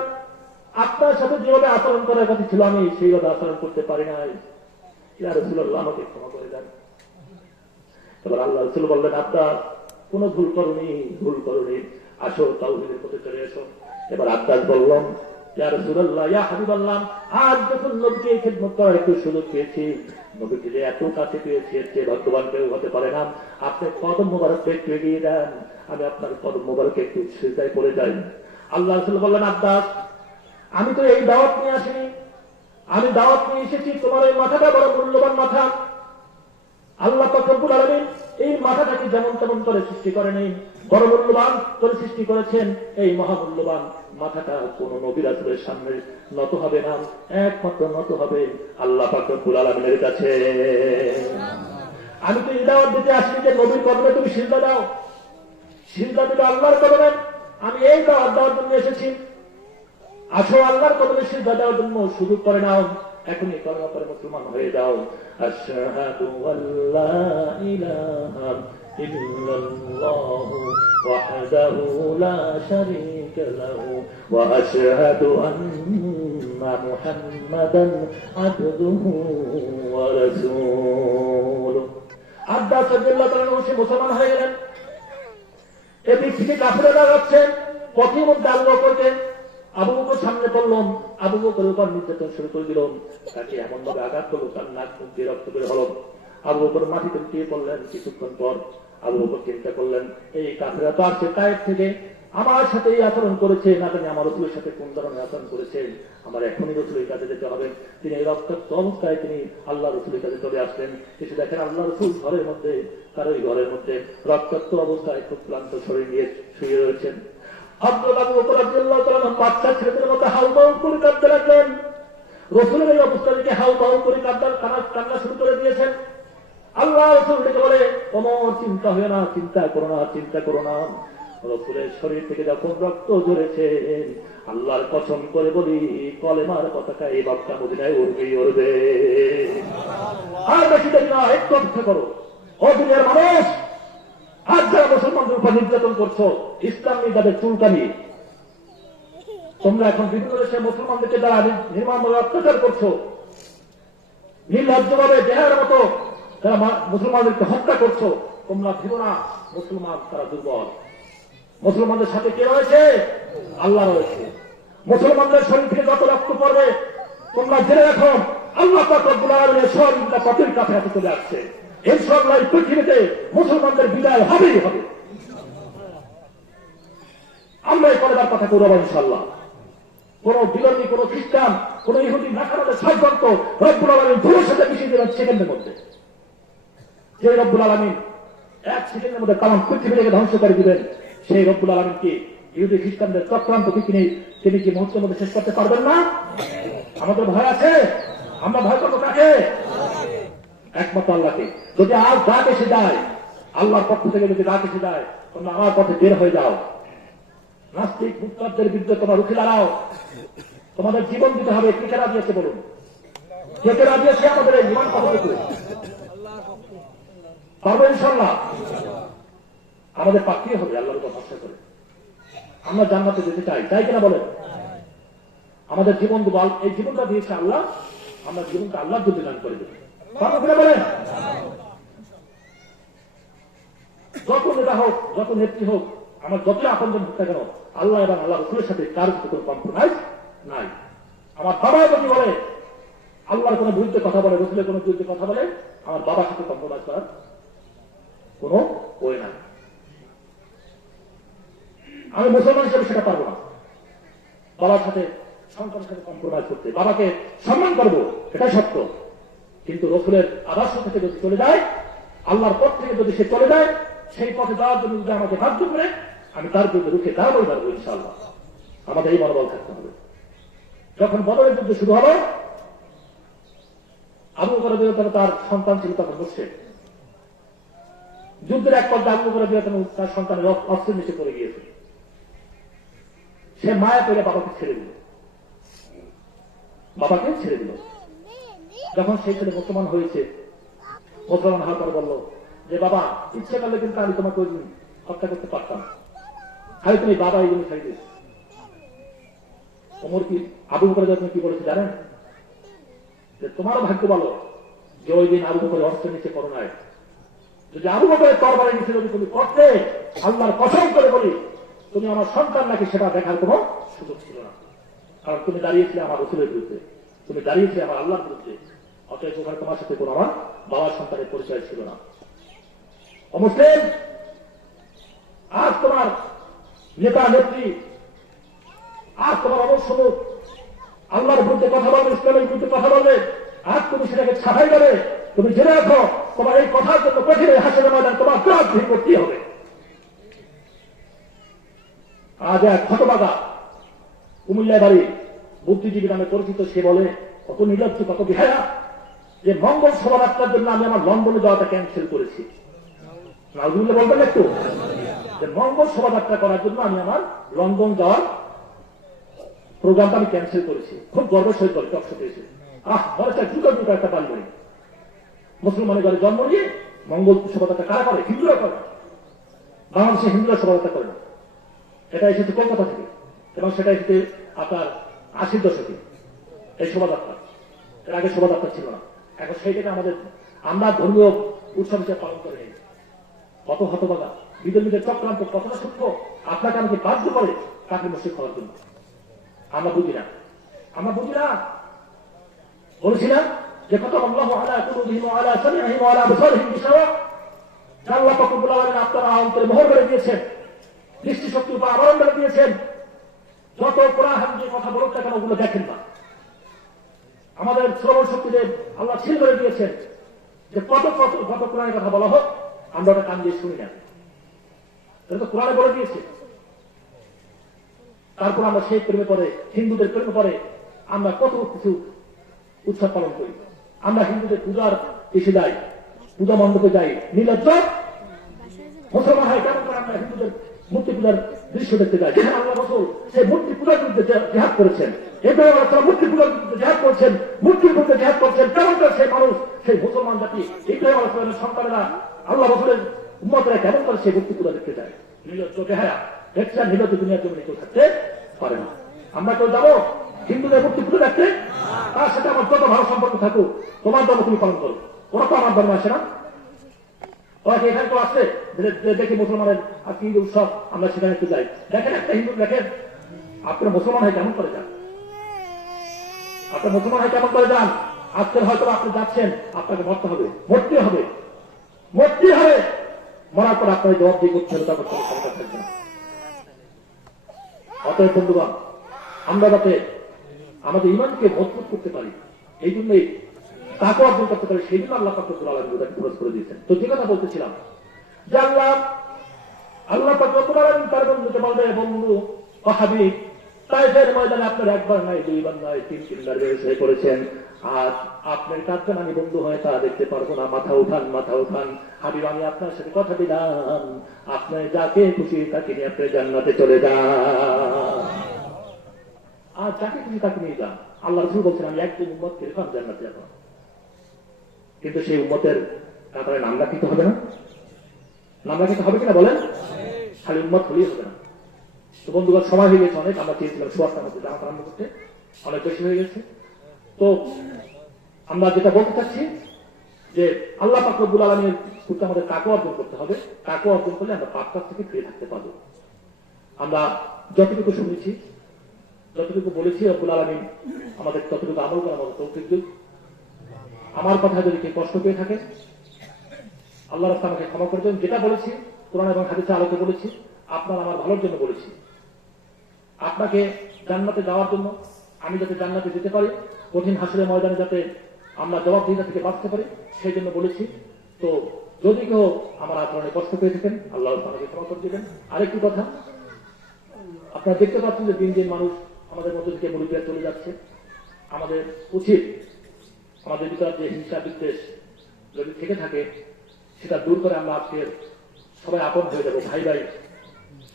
আপনার সাথে যেভাবে আচরণ করার কথা ছিল আমি সেইভাবে আচরণ করতে পারি নাই, ইয়া রাসূলুল্লাহ, আমাকে ক্ষমা করে দেন। এবার আল্লাহ রাসূল বললেন, আব্বাস, কোনো ভুল করনি, আসো তাওহীদের পথে চলে এসো। এবার আব্বাস বললাম, ইয়া রাসূলুল্লাহ, ইয়া হাবিবাল্লাহ, আজ যখন নবীকে খেদমত করার একটু সুযোগ পেয়েছি, নবীকে যে এত কাছে পেয়েছি, এর চেয়ে ভাগ্যবান কেউ হতে পারে না। আপনি কদম মোবারক একটু এগিয়ে দেন, আমি আপনার কদম মোবারক একটু সিজদায় পড়ে যাই। আল্লাহ রাসূল বললেন, আব্বাস, আমি তো এই দাওয়াত নিয়ে আসিনি, আমি দাওয়াত নিয়ে এসেছি তোমার এই মাথাটা বড় মূল্যবান মাথা। আল্লাহ পাক রব্বুল আলামিন এই মাথাটাকে যেমন তেমন করে সৃষ্টি করেনি, বড় মূল্যবান করে সৃষ্টি করেছেন। এই মহামূল্যবান মাথাটা কোন নবী রাসূলের সামনে নত হবে না, একমাত্র নত হবে আল্লাহ পাক রব্বুল আলামিনের কাছে। আমি তো এই দাওয়াত দিতে আসিনি যে নবীর কদমে তুমি সিজদা দাও, সিজদা দিবে আল্লাহর কদমে। আমি এই দাওয়াত দেওয়ার জন্য এসেছি, আসো আল্লাহর কদমে সিজদা দেওয়ার জন্য সুযোগ করে নাও, এখনই কলমা পড়ে মুসলমান হয়ে যাও। আশহাদু আল্লা ইলাহা ইল্লাল্লাহু ওয়াহদাহু লা শারীকা লাহু ওয়া আশহাদু আন্না মুহাম্মাদান আবদুহু ওয়া রাসূলুহু। আব্বাস রাদিয়াল্লাহু তাআলা সে মুসলমান হয়ে গেলেন। এদিক থেকে কাফেররা যাচ্ছে, পথের মধ্যে আল্লাহ করতেন, আবু বকর সামনে পড়লাম, আবু বকরের উপর নির্যাতন শুরু করে দিল, তাকে এমন ভাবে আঘাত করলো তার নাক মুখ দিয়ে রক্ত বের হল। আবু বকর মাটিতে লুটিয়ে পড়লেন। কিছুক্ষণ পর আবু বকর চিন্তা করলেন, এই কাফেররা তো আসছে তায়েফ থেকে, আমার সাথে এই আচরণ করেছে, না জানি আমার রসুলের সাথে কোন ধরনের আচরণ করেছে, আমার এখনই রসুলের কাছে যেতে হবে। তিনি এই রক্তাক্ত অবস্থায় তিনি আল্লাহ রসুলের কাছে চলে আসলেন। এসে দেখেন আল্লাহ রসুল ঘরের মধ্যে, তার ওই ঘরের মধ্যে রক্তাক্ত অবস্থায় খুব ক্লান্ত শরীর নিয়ে শুয়ে রয়েছেন। বাচ্চা ছেলেদের মতো হাউমাউ করে কাঁদতে লাগলেন। রসুলের এই অবস্থা থেকে হাউমাউ করে কান্না শুরু করে দিয়েছেন। আল্লাহ রসুল ডেকে বলে, ওমর চিন্তা হয় না, চিন্তা করো না, চিন্তা করো না। রসুলের শরীর থেকে যখন রক্ত ঝরেছে, আল্লাহর কসম করে বলি কলেমার পতাকা এই বাক্কা মদিনায় উড়বেই উড়বে। আর বেশি দেরি না, একটু অপেক্ষা করো। ও দুনিয়ার মানুষ, আজ যারা মুসলমানদের উপর নির্যাতন করছো, ইসলাম নিয়ে তাদের চুলকানি, তোমরা এখন বিভিন্ন দেশে মুসলমানদেরকে যারা নির্মমভাবে অত্যাচার করছো, নির্লজ্জভাবে জেহার মতো যারা মুসলমানদেরকে হত্যা করছো, তোমরা ভেবো না মুসলমান তারা দুর্বল। মুসলমানদের সাথে কে রয়েছে? আল্লাহ রয়েছে। মুসলমানদের শরীর থেকে যত রক্ত পড়বে, তোমরা জেনে রাখো আল্লাহ পাক রব্বুল আলামিনের সহযোগিতা পাপের কাছে হাতে চলে আসছে। ইনশাআল্লাহ এই পৃথিবীতে মুসলমানদের বিদায় হবেই হবে। আমরা এই কলেজার কথা করবো ইনশাআল্লাহ। কোন বিলম্বী, কোন খ্রিস্টান, কোন ইহুদি নাকারাদের ষড়যন্ত্র রব্বুল আলামিন ধুলোর সাথে মিশিয়ে দেবেন সেকেন্ডের মধ্যে। যে রব্বুল আলামিন এক সেকেন্ডের মধ্যে তামাম পৃথিবী থেকে ধ্বংস করে দিবেন, সেই রব্বুল আলামিন কি ইহুদি খ্রিস্টানদের চক্রান্ত তিনি কি মুহূর্তের মধ্যে শেষ করতে পারবেন না? আমাদের ভয় আছে? আমরা ভয় করবো কাকে? একমাত্র আল্লাহকে। যদি আজ ডাক এসে যায়, আল্লাহর পক্ষ থেকে যদি ডাক এসে যায়, তোমরা আমার পথে বের হয়ে যাও। নাস্তিক মুক্তারদের বিরুদ্ধে তোমরা রুখে দাঁড়াও। তোমাদের জীবন দিতে হবে। কে কে রাজি আছে বলুন? কে কে রাজি আছে আমাদের এই জীবন পাবো? পারবো ইনশাআল্লাহ। আমাদের পাকতেই হবে আল্লাহর উপর ভরসা করে। আমরা জান্নাতে যেতে চাই, তাই কিনা বলেন? আমাদের জীবন বল, এই জীবনটা দিয়েছে আল্লাহ, আমরা জীবনটা আল্লাহর জন্য দান করে দেব। পারবো কিনা বলেন? যত নেতা হোক, যত নেত্রী হোক, আমার যত আপনজন হোক না কেন, আল্লাহ এবং আল্লাহ রসুলের সাথে কার কোনো কম্প্রোমাইজ নাই। আমার বাবা যদি বলে আল্লাহর কোন বিরুদ্ধে কথা বলে, রসুলের কোন বিরুদ্ধে কথা বলে, আমার বাবার সাথে কম্প্রোমাইজ করার কোন ওয়ে নাই। আমি মুসলমান হিসেবে সেটা পারবো না। বাবার সাথে, সন্তানের সাথে কম্প্রোমাইজ করতে, বাবাকে সম্মান করবো, সেটাই সত্য। কিন্তু রসুলের আদর্শ থেকে যদি চলে যায়, আল্লাহর পথ থেকে যদি সে চলে যায়, সেই পথে যাওয়ার জন্য যদি আমাকে বাধ্য করে, আমি তার বিরুদ্ধে রুখে দাঁড়াবই পারবো ইনশাআল্লাহ। আমাদের এই মনোবল থাকতে হবে। যখন বদরের যুদ্ধ শুরু হলো, আবু বকর তার সন্তান ছিল তখন মুশরিক। যুদ্ধের এক পর্যায়ে আবু বকর তার সন্তানের অস্ত্রের নিচে পড়ে গিয়েছে। সে মায়া করে বাবাকে ছেড়ে দিল, বাবাকে ছেড়ে দিল। যখন সেই ছেলে মুসলমান হয়েছে, মুসলমান হওয়ার পর বলল যে বাবা, ইচ্ছে করলে কিন্তু আমি তোমাকে ওই হত্যা করতে পারতাম, খালি তুমি বাবা এই জন্য ছেড়ে দিয়েছ। ওমর কি আবু বকর যখন কি বলেছে জানেন? যে তোমারও ভাগ্য বলো যে ওই দিন আবু বকর অস্ত্রের নিচে করো নাই। যদি আবু বকরের তরবারের নিচে যদি তুমি করতে, আল্লাহর কসম করে বলি তুমি আমার সন্তান নাকি সেটা দেখার কোন সুযোগ ছিল না। কারণ তুমি দাঁড়িয়েছিলে আমার রসুলের বিরুদ্ধে, তুমি দাঁড়িয়েছিলে আমার আল্লাহর বিরুদ্ধে, অতএব ওখানে তোমার সাথে কোনো আমার বাবার সন্তানের পরিচয় ছিল না। অমুসলিম, আজ তোমার নেতা নেত্রী, আজ তোমার অবশ্যই আল্লাহর বিরুদ্ধে কথা বলবে, ইসলামের বিরুদ্ধে কথা বলবে, আজ তুমি সেটাকে ছাড়াই করে তুমি জেনে রাখো তোমার এই কথার জন্য কঠিন হাসির ময়দান তোমার জবাবদিহি করতেই হবে। আজ এক হতবাগা কুমিল্লা বাড়ি বুদ্ধিজীবী নামে পরিচিত, সে বলে কত নির্লজ্জ, কত বেহায়া, যে মঙ্গল শোভাযাত্রার জন্য আমি আমার লন্ডনে যাওয়াটা ক্যান্সেল করেছি। নাজুল্লাহ বলবেন একটু, যে মঙ্গল শোভাযাত্রা করার জন্য আমি আমার লন্ডন যাওয়ার প্রোগ্রামটা আমি ক্যান্সেল করেছি। খুব গর্বের সহিত বলে টকশো পেয়েছে। মনে চাই দুটো একটা পারি নাই। মুসলমানের ঘরে জন্ম নিয়ে মঙ্গল শোভাযাত্রা কারা করে? হিন্দুরা করে। বাংলাদেশে হিন্দুরা শোভাযাত্রা করে না। এটা এসেছে কলকাতা থেকে এবং সেটা এসেছে আপনার 80-র দশকে এই শোভাযাত্রা। এর আগে শোভাযাত্রা ছিল না। এখন সেইটাকে আমরা ধর্মীয় উৎসব হিসেবে পালন করে নেই। কত হতবাগা বিধর্মীদের চক্রান্ত কতটা সূক্ষ্ম, আপনাকে আমাকে বাধ্য করে তাকে মসজিদ খাওয়ার জন্য। আমরা বুঝি না, আমরা বুঝি না। বলছি না যে কত আল্লাহু আলা কুলুবিহিম ওয়া আলা সামিইহিম ওয়া আলা আবসারিহিম গিশাওয়া, আল্লাহ পাক রব্বুল আলামিন আপনারা অন্তরে মোহর করে দিয়েছেন, দৃষ্টিশক্তি উপর আবরণ করে দিয়েছেন। যত কোরআন হাদিসের কথা বলুক না কেন ওগুলো দেখেন না। আমাদের শ্রবণ শক্তিতে আল্লাহ ছিল করে দিয়েছেন যে কত কোরআনের কথা বলা হোক আমরা ওটা কান দিয়ে শুনি না। এটা তো কোরআনে বলে দিয়েছে। তারপর আমরা সেই প্রেমে পড়ে, হিন্দুদের প্রেমে পড়ে আমরা কত কিছু উৎসব পালন করি। আমরা হিন্দুদের পূজার এসে যাই, পূজা মণ্ডপে যাই, নির্লজ্জ মুসলমান হয় কেমন করে আমরা হিন্দুদের মূর্তি পূজার দৃশ্য দেখতে যাই, যেখানে আল্লাহ রাসূল সেই মূর্তি পূজার বিরুদ্ধে জিহাদ করেছেন। এরপরে মূর্তি পূজার বিরুদ্ধে জিহাদ করছেন, মূর্তির বিরুদ্ধে জিহাদ করছেন। কেমন করে সেই মানুষ, সেই মুসলমান জাতি, ইব্রাহিম আলাইহিস সালামের সন্তানেরা, আল্লাহ রাসূলের উম্মতরা কেমন করে সেই মূর্তি পূজা দেখতে যায়? নির্লজ্জ বেহায়া, একটা নির্লজ্জ দুনিয়ার জমিনে কেউ থাকতে পারে না। আমরা কেউ যাবো হিন্দুদের মূর্তি পুজো দেখতে? তার সাথে আমার যত ভালো সম্পর্ক থাকুক, তোমার ধর্ম তুমি পালন করো, ওরা তো আমার ধর্ম আসে না। ওরা কি এখানে তো আসছে দেখি মুসলমানের আজকে ঈদ উৎসব, আমরা সেখানে একটু যাই, দেখেন একটা হিন্দু দেখেন আপনার মুসলমান হয় কেমন করে যান, আপনার মুসলমান হয় কেমন করে যান। আজকে হয়তো আপনি যাচ্ছেন, আপনাকে মরতে হবে, মরতে হবে, মরতে হবে। মরার পর আপনার জবাব দিয়ে করতে হবে, তারপর ক্ষমতা থাকবে না। অতএব বন্ধুগণ, আমরা যাতে আমাদের ইমানকে মজবুত করতে পারি, এই জন্যই তাকে অর্জন করতে পারি, সেই জন্য আল্লাহ পাক রব্বুল আলামিন ওটাকে খরচ করে দিয়েছেন। তো যে কথা বলতেছিলাম যে আল্লাহ পাক রব্বুল আলামিন তার বন্ধুকে বলবে, বন্ধু ও হাবিব, তাইফের ময়দানে আপনার একবার নয়, দুইবার নয়, তিনবার বের হয়ে পড়েছেন। আজ আপনার কাঁদবেন, আমি বন্ধু হয়ে তা দেখতে পারবো না। মাথা উঠান, মাথা উঠান হাবিব, আমি আপনার সাথে কথা দিলাম, আপনার যাকে খুশি তাকে নিয়ে আপনি জান্নাতে চলে যান। আর যাকে খুশি তাকে নিয়ে যান। আল্লাহ রাসূল বলছেন, আমি একজন উম্মতকে রেখে জান্নাতে যাব। কিন্তু সেই উম্মতের কাতারে নাম রাখিতে হবে না? নাম রাখিতে হবে কিনা বলেন? খালি উম্মত হলেই হবে না। তো বন্ধুগণ, সময় হয়ে গেছে অনেক, আমরা চেয়েছিলাম সোয়ারটার মধ্যে জানা আরম্ভ করতে, অনেক বেশি হয়ে গেছে। তো আমরা যেটা বলতে চাচ্ছি যে আল্লাহ পাক রব্বুল আলামিনের প্রতি আমাদের তাকওয়া অর্জন করতে হবে। তাকওয়া অর্জন করলে আমরা পাপ কাজ থেকে ফিরে থাকতে পারবো। আমরা যতটুকু শুনেছি, যতটুকু বলেছি, রব্বুল আলামিন আমাদের ততটুকু আমল করার মতো তৌফিক দিন। আমার কথা যদি কেউ কষ্ট পেয়ে থাকে, আল্লাহ রাস্তা আমাকে ক্ষমা করে দেন। যেটা বলেছি কোরআন এবং হাদিসে আলোকে বলেছি, আপনার আমার ভালোর জন্য বলেছি। আপনাকে জান্নাতে যাওয়ার জন্য, আমি যাতে জান্নাতে যেতে পারি, কঠিন হাসরের ময়দানে যাতে আমরা জবাবদিহিতা থেকে বাঁচতে পারি, সেই জন্য বলেছি। তো যদি কেউ আমার আচরণে কষ্ট পেয়ে থাকেন, আল্লাহ আমাকে ক্ষমা করে দেবেন। আরেকটি কথা, আপনারা দেখতে পাচ্ছেন যে দিন দিন মানুষ আমাদের মধ্যে থেকে মুরব্বিরা চলে যাচ্ছে। আমাদের উচিত আমাদের ভিতরে যে হিংসা বিদ্বেষ যদি থেকে থাকে, সেটা দূর করে আমরা আজকে সবাই আপন হয়ে যাবো। ভাই ভাই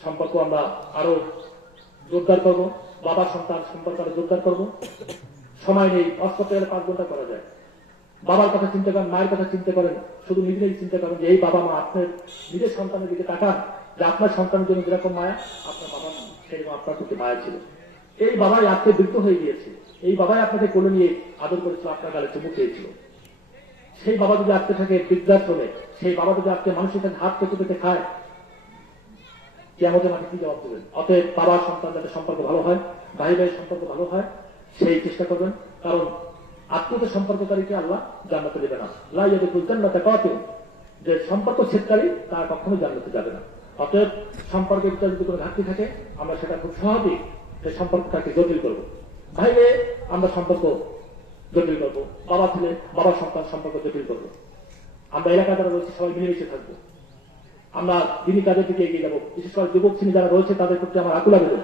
সম্পর্ক আমরা আরো জোরদার করবো, বাবা সন্তান সম্পর্ক আরো জোরদার করবো। সময় নেই, অফ করতে গেলে 5 ঘন্টা করা যায়। বাবার কথা চিন্তা করেন, মায়ের কথা চিন্তা করেন, শুধু নিজেরাই চিন্তা করেন যে এই বাবা মা আপনার নিজের সন্তানের দিকে তাকান, যে আপনার সন্তানের জন্য যেরকম মায়া, আপনার বাবা সেরকম আপনার প্রতি মায়া ছিল। এই বাবাই আজকে বৃদ্ধ হয়ে গিয়েছে, এই বাবাই আপনাকে কোলে নিয়ে আদর করেছিল, আপনার গালে চুমু খেয়েছিল। সেই বাবা যদি আজকে থাকে বৃদ্ধাশ্রমে, সেই বাবা যদি আজকে মানুষের কাছে হাত পেতে পেতে খায়, কিয়ামতের মাঠে কি জবাব দেবেন। অতএব বাবা সন্তান যাতে সম্পর্ক ভালো হয়, ভাই ভাই সম্পর্ক ভালো হয়, সেই চেষ্টা করবেন। কারণ আত্মীয়তার সম্পর্ককারীকে আল্লাহ জান্নাতে দেবে না। লা ইয়াদখুলুল জান্নাতা কাতিল, যে সম্পর্ক ছেদকারী তার কখনো জান্নাতে যাবে না। অতএব সম্পর্কের ভিতরে যদি কোনো ঘাটতি থাকে, আমরা সেটা খুব সহজেই সেই সম্পর্কটাকে জটিল করবো। ভাই ভাই আমরা সম্পর্ক জটিল করবো, বাবা ছেলে বাবা সন্তান সম্পর্ক জটিল করবো। আমরা এলাকা যারা রয়েছে সবাই মিলেমিশে থাকবো, আমরা দিনী কাজের দিকে এগিয়ে যাবো। বিশেষ করে যুবক শ্রেণী যারা রয়েছে তাদের প্রতি আমার আকুল আবেদন।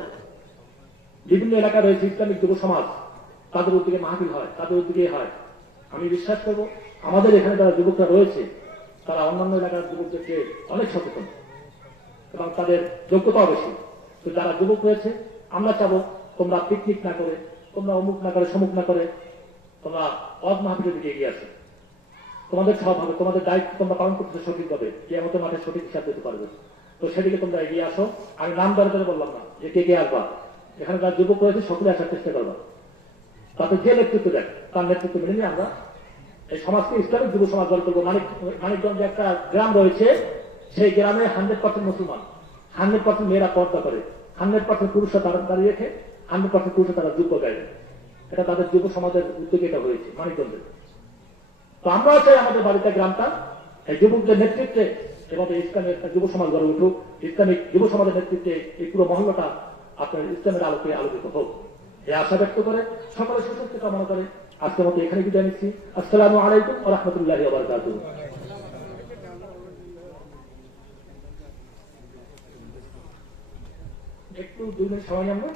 বিভিন্ন এলাকায় রয়েছে ইসলামিক যুব সমাজ, তাদের উদ্যোগে মাহফিল হয়, তাদের উদ্যোগে হয়। আমি বিশ্বাস করবো আমাদের এখানে যারা যুবকরা রয়েছে তারা অন্যান্য এলাকার যুবকদেরকে অনেক সচেতন এবং তাদের যোগ্যতাও বেশি। তো যারা যুবক রয়েছে আমরা চাবো তোমরা পিকনিক না করে, তোমরা অমুক না করে, সমুক না করে, তোমরা অজ মাহফিলের দিকে এগিয়ে আসো। তোমাদের সব হবে, তোমাদের দায়িত্ব তোমরা পালন করতে সঠিকভাবে, কিয়ামতের মাঠে সঠিক হিসাব দিতে পারবে। তো সেদিকে তোমরা এগিয়ে আসো। আমি নাম ধরে বললাম না যে কে কে আসবা, এখানে যারা যুবক রয়েছে সকলে আসার চেষ্টা করবা। তাতে যে নেতৃত্ব দেয় তার নেতৃত্ব মেনে নিয়ে আমরা এই সমাজকে ইসলামিক যুব সমাজ গড়ে তুলবো। মানিকগঞ্জে একটা গ্রাম রয়েছে, সেই গ্রামে 100% মুসলমান, 100% মেয়েরা পর্দা করে, 100% পুরুষরা তারা দাঁড়িয়ে রেখে, 100% পুরুষরা তারা যুব গায়ে। এটা তাদের যুব সমাজের উদ্যোগে এটা হয়েছে মানিকগঞ্জে। তো আমরাও চাই আমাদের বাড়িতে গ্রামটা এই যুবকদের নেতৃত্বে এবং ইসলামের একটা যুব সমাজ গড়ে উঠুক, ইসলামিক যুব সমাজের নেতৃত্বে এই পুরো মহল্লাটা আপনার ইসলামের আলোকে আলোকিত হোক, এই আশা ব্যক্ত করে সকলে সুস্বাস্থ্য কামনা করে আজকের মতো এখানে বিদায় নিচ্ছি। আসসালামু আলাইকুম ওয়া রাহমাতুল্লাহি ওয়া বারাকাতুহু। একটু 2 মিনিট সময় আমরা